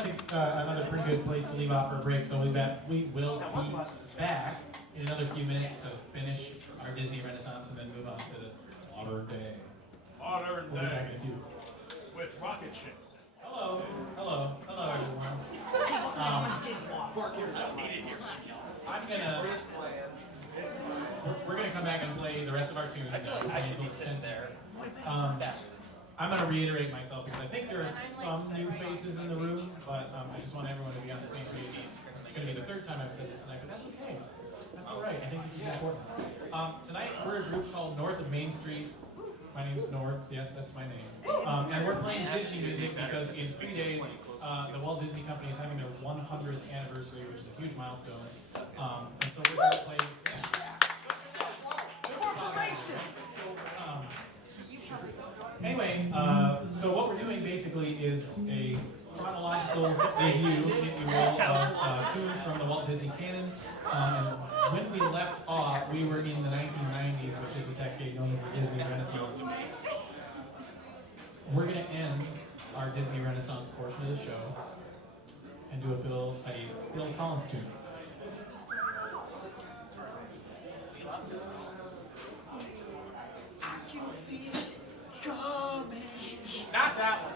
that's another pretty good place to leave off for a break. So we will be back in another few minutes to finish our Disney Renaissance and then move on to Modern Day. Modern We'll be back day in a few. with rocket ships. Hello, everyone. We're gonna come back and play the rest of our tunes. I feel like I should be sitting there. I'm gonna reiterate myself because I think there are some new faces in the room, but I just want everyone to be on the same page. It's gonna be the third time I've said this tonight, but that's okay. That's all right. I think this is important. Tonight we're a group called North of Main Street. My name's North. Yes, that's my name. And we're playing Disney music because in 3 days, the Walt Disney Company is having their 100th anniversary, which is a huge milestone. And so we're gonna play. Anyway, so what we're doing basically is a chronological review, if you will, of tunes from the Walt Disney canon. When we left off, we were in the 1990s, which is a decade known as the Disney Renaissance. We're going to end our Disney Renaissance portion of the show and do a Phil Collins tune. Not that one.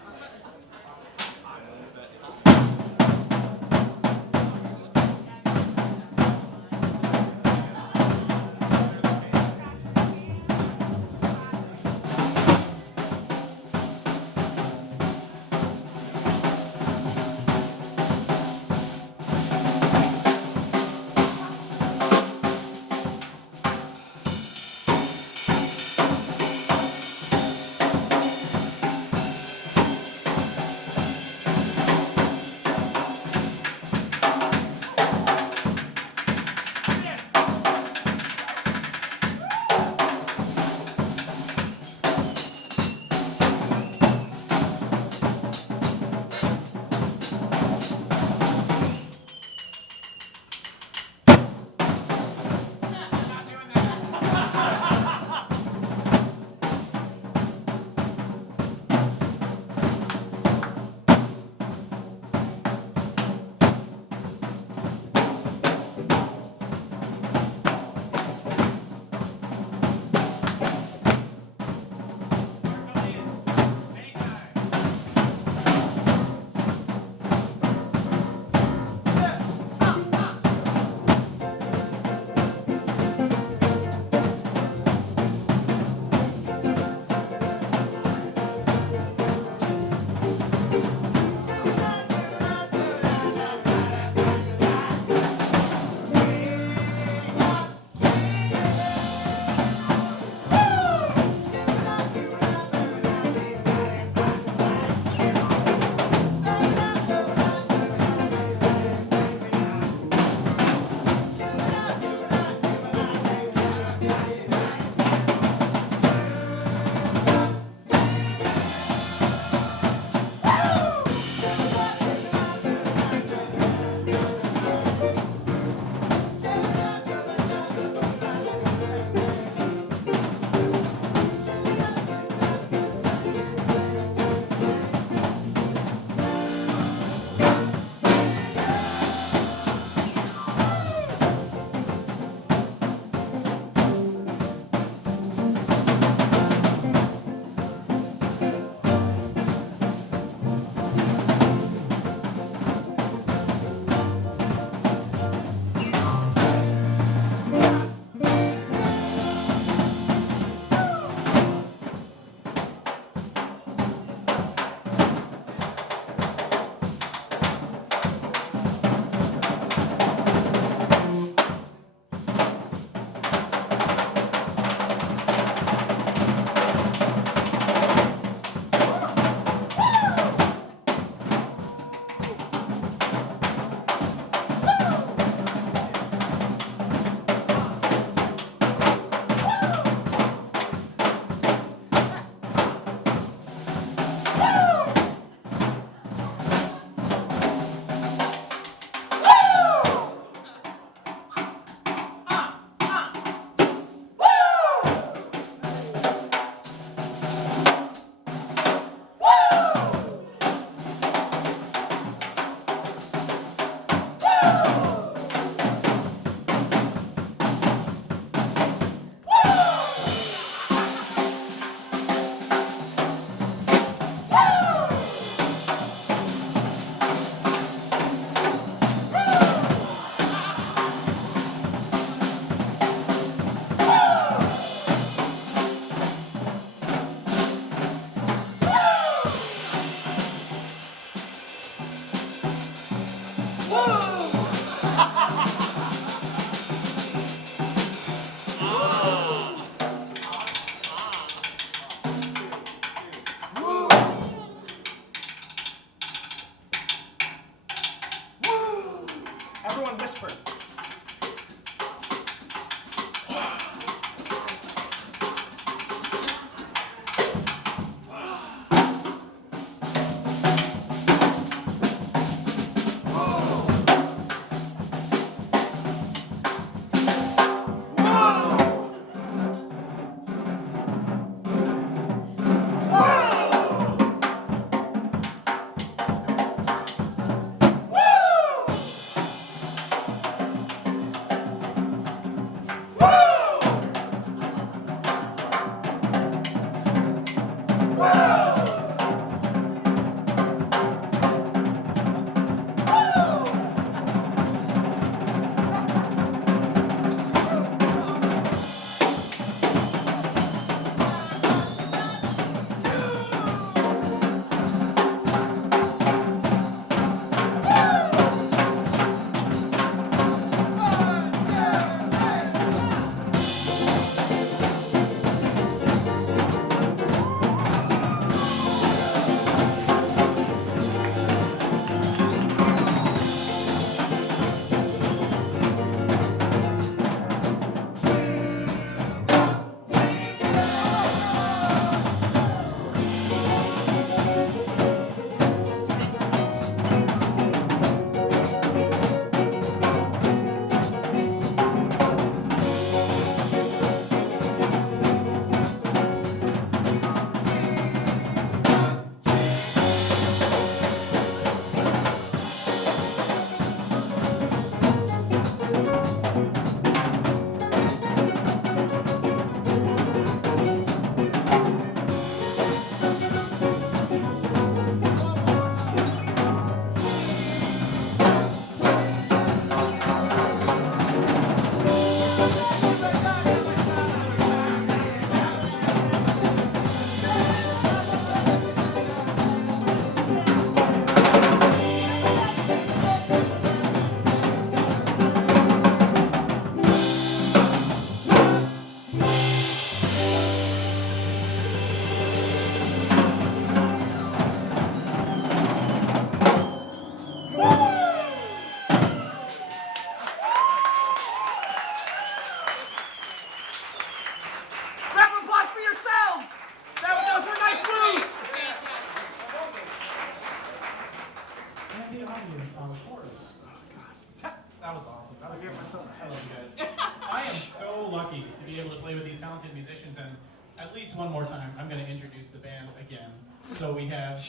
time, I'm going to introduce the band again. So we have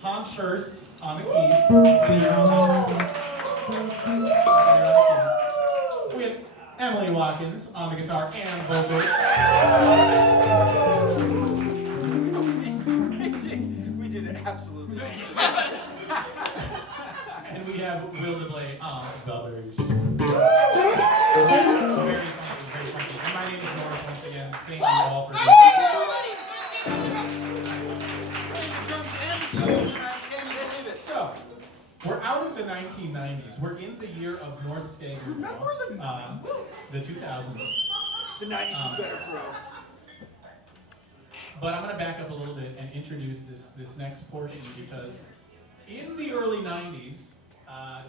Hans first on the keys. We have Emily Watkins on the guitar and vocals. We did absolutely awesome. And we have Will DeBlay on the bass. Very funky. And my name is Norris once again. Thank you all for being here. So, we're out of the 1990s. We're in the year of North Stager. Remember the 2000s. The 90s was better, bro. But I'm going to back up a little bit and introduce this next portion because in the early 90s,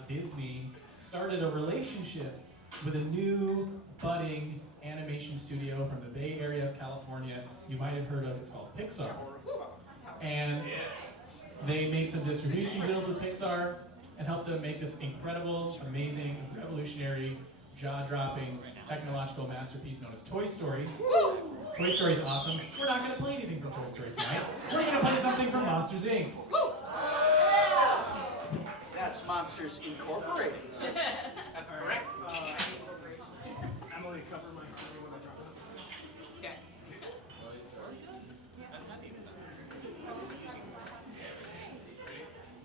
Disney started a relationship with a new budding animation studio from the Bay Area of California. You might have heard of it. It's called Pixar. And they made some distribution deals with Pixar and helped them make this incredible, amazing, revolutionary, jaw-dropping, technological masterpiece known as Toy Story. Toy Story is awesome. We're not going to play anything from Toy Story tonight. We're going to play something from Monsters, Inc. That's Monsters Incorporated. That's correct. Emily, cover my camera when I drop it. Okay.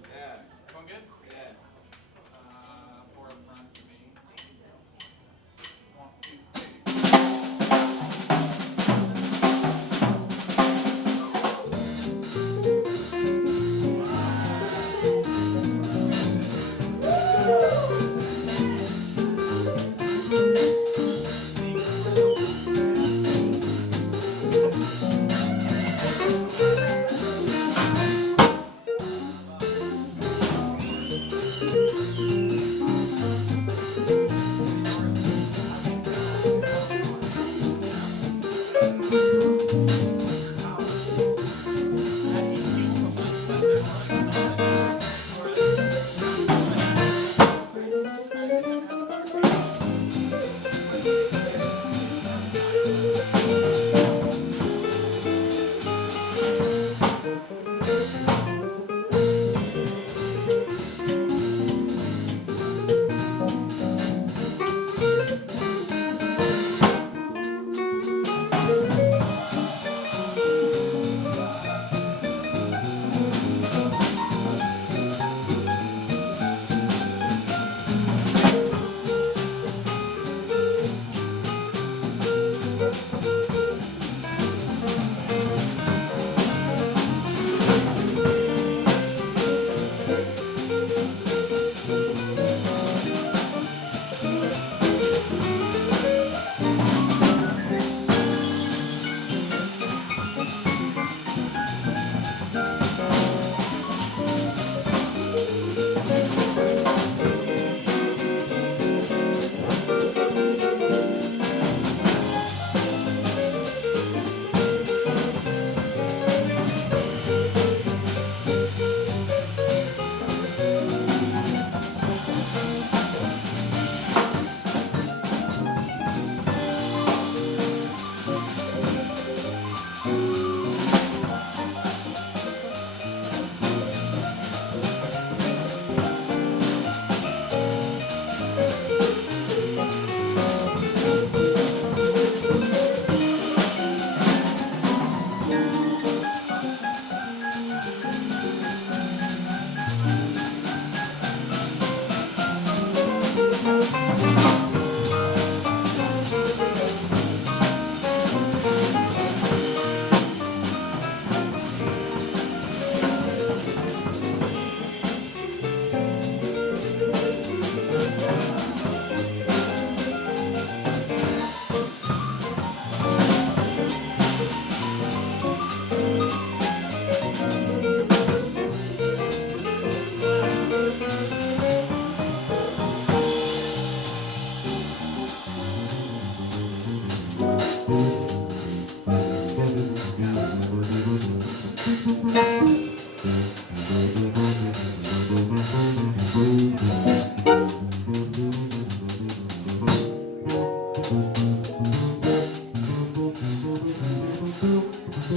Yeah. Going good? Yeah. Four in front for me. 1,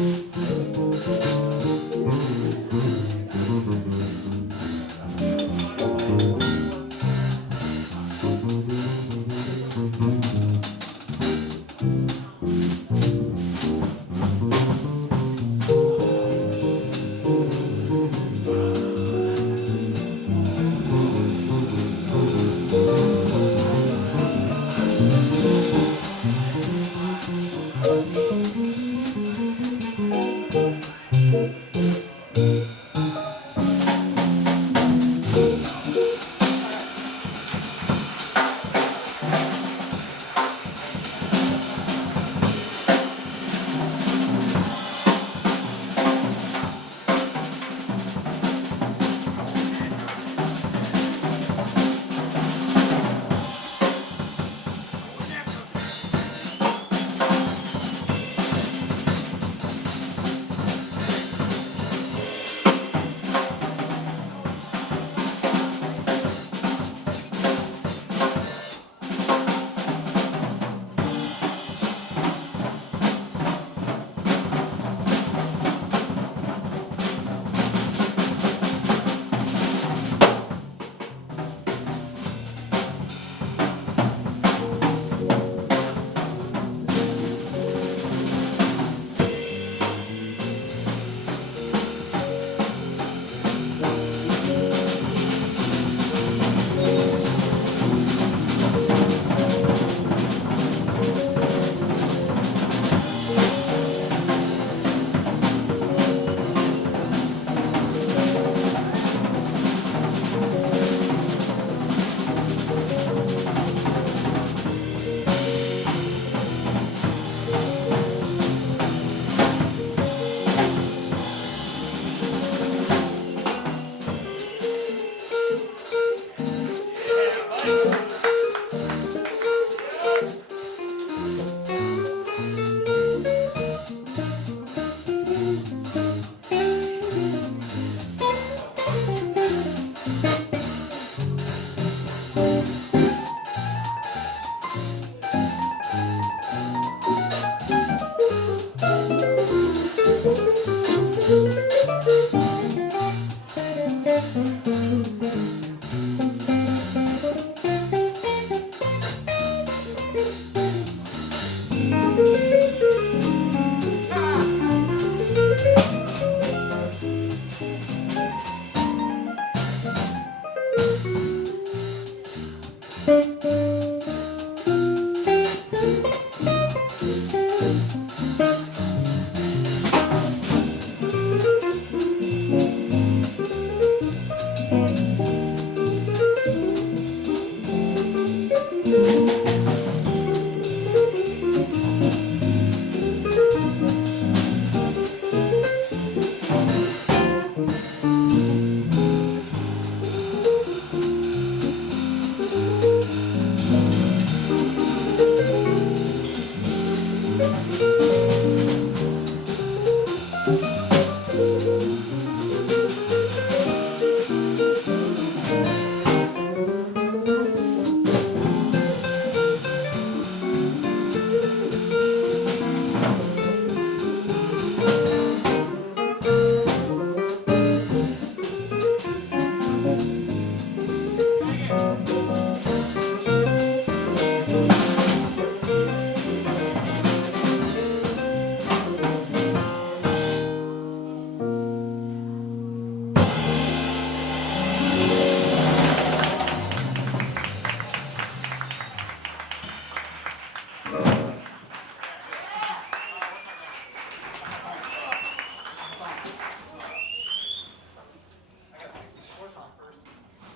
2.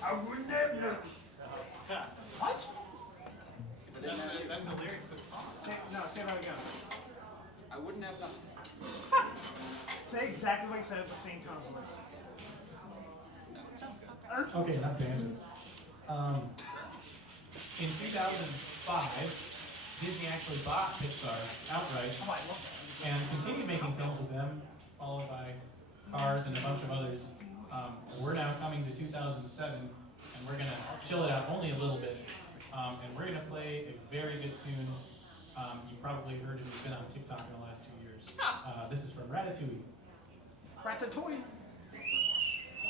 I wouldn't have nothing. What? That's the lyrics to the song. Say that again. I wouldn't have done. Say exactly what you said at the same time. Okay, not banned. In 2005, Disney actually bought Pixar outright and continued making films with them, followed by Cars and a bunch of others. We're now coming to 2007, and we're gonna chill it out only a little bit, and we're gonna play a very good tune. You probably heard it; it's been on TikTok in the last 2 years. characters. This is from Ratatouille. Ratatouille.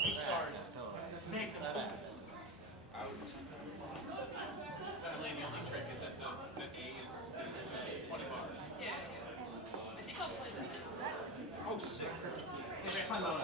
Pixar's Nicholas. So really the only trick is that the A is 20 bars. Yeah. I think I'll play that. Oh, sick. Come on.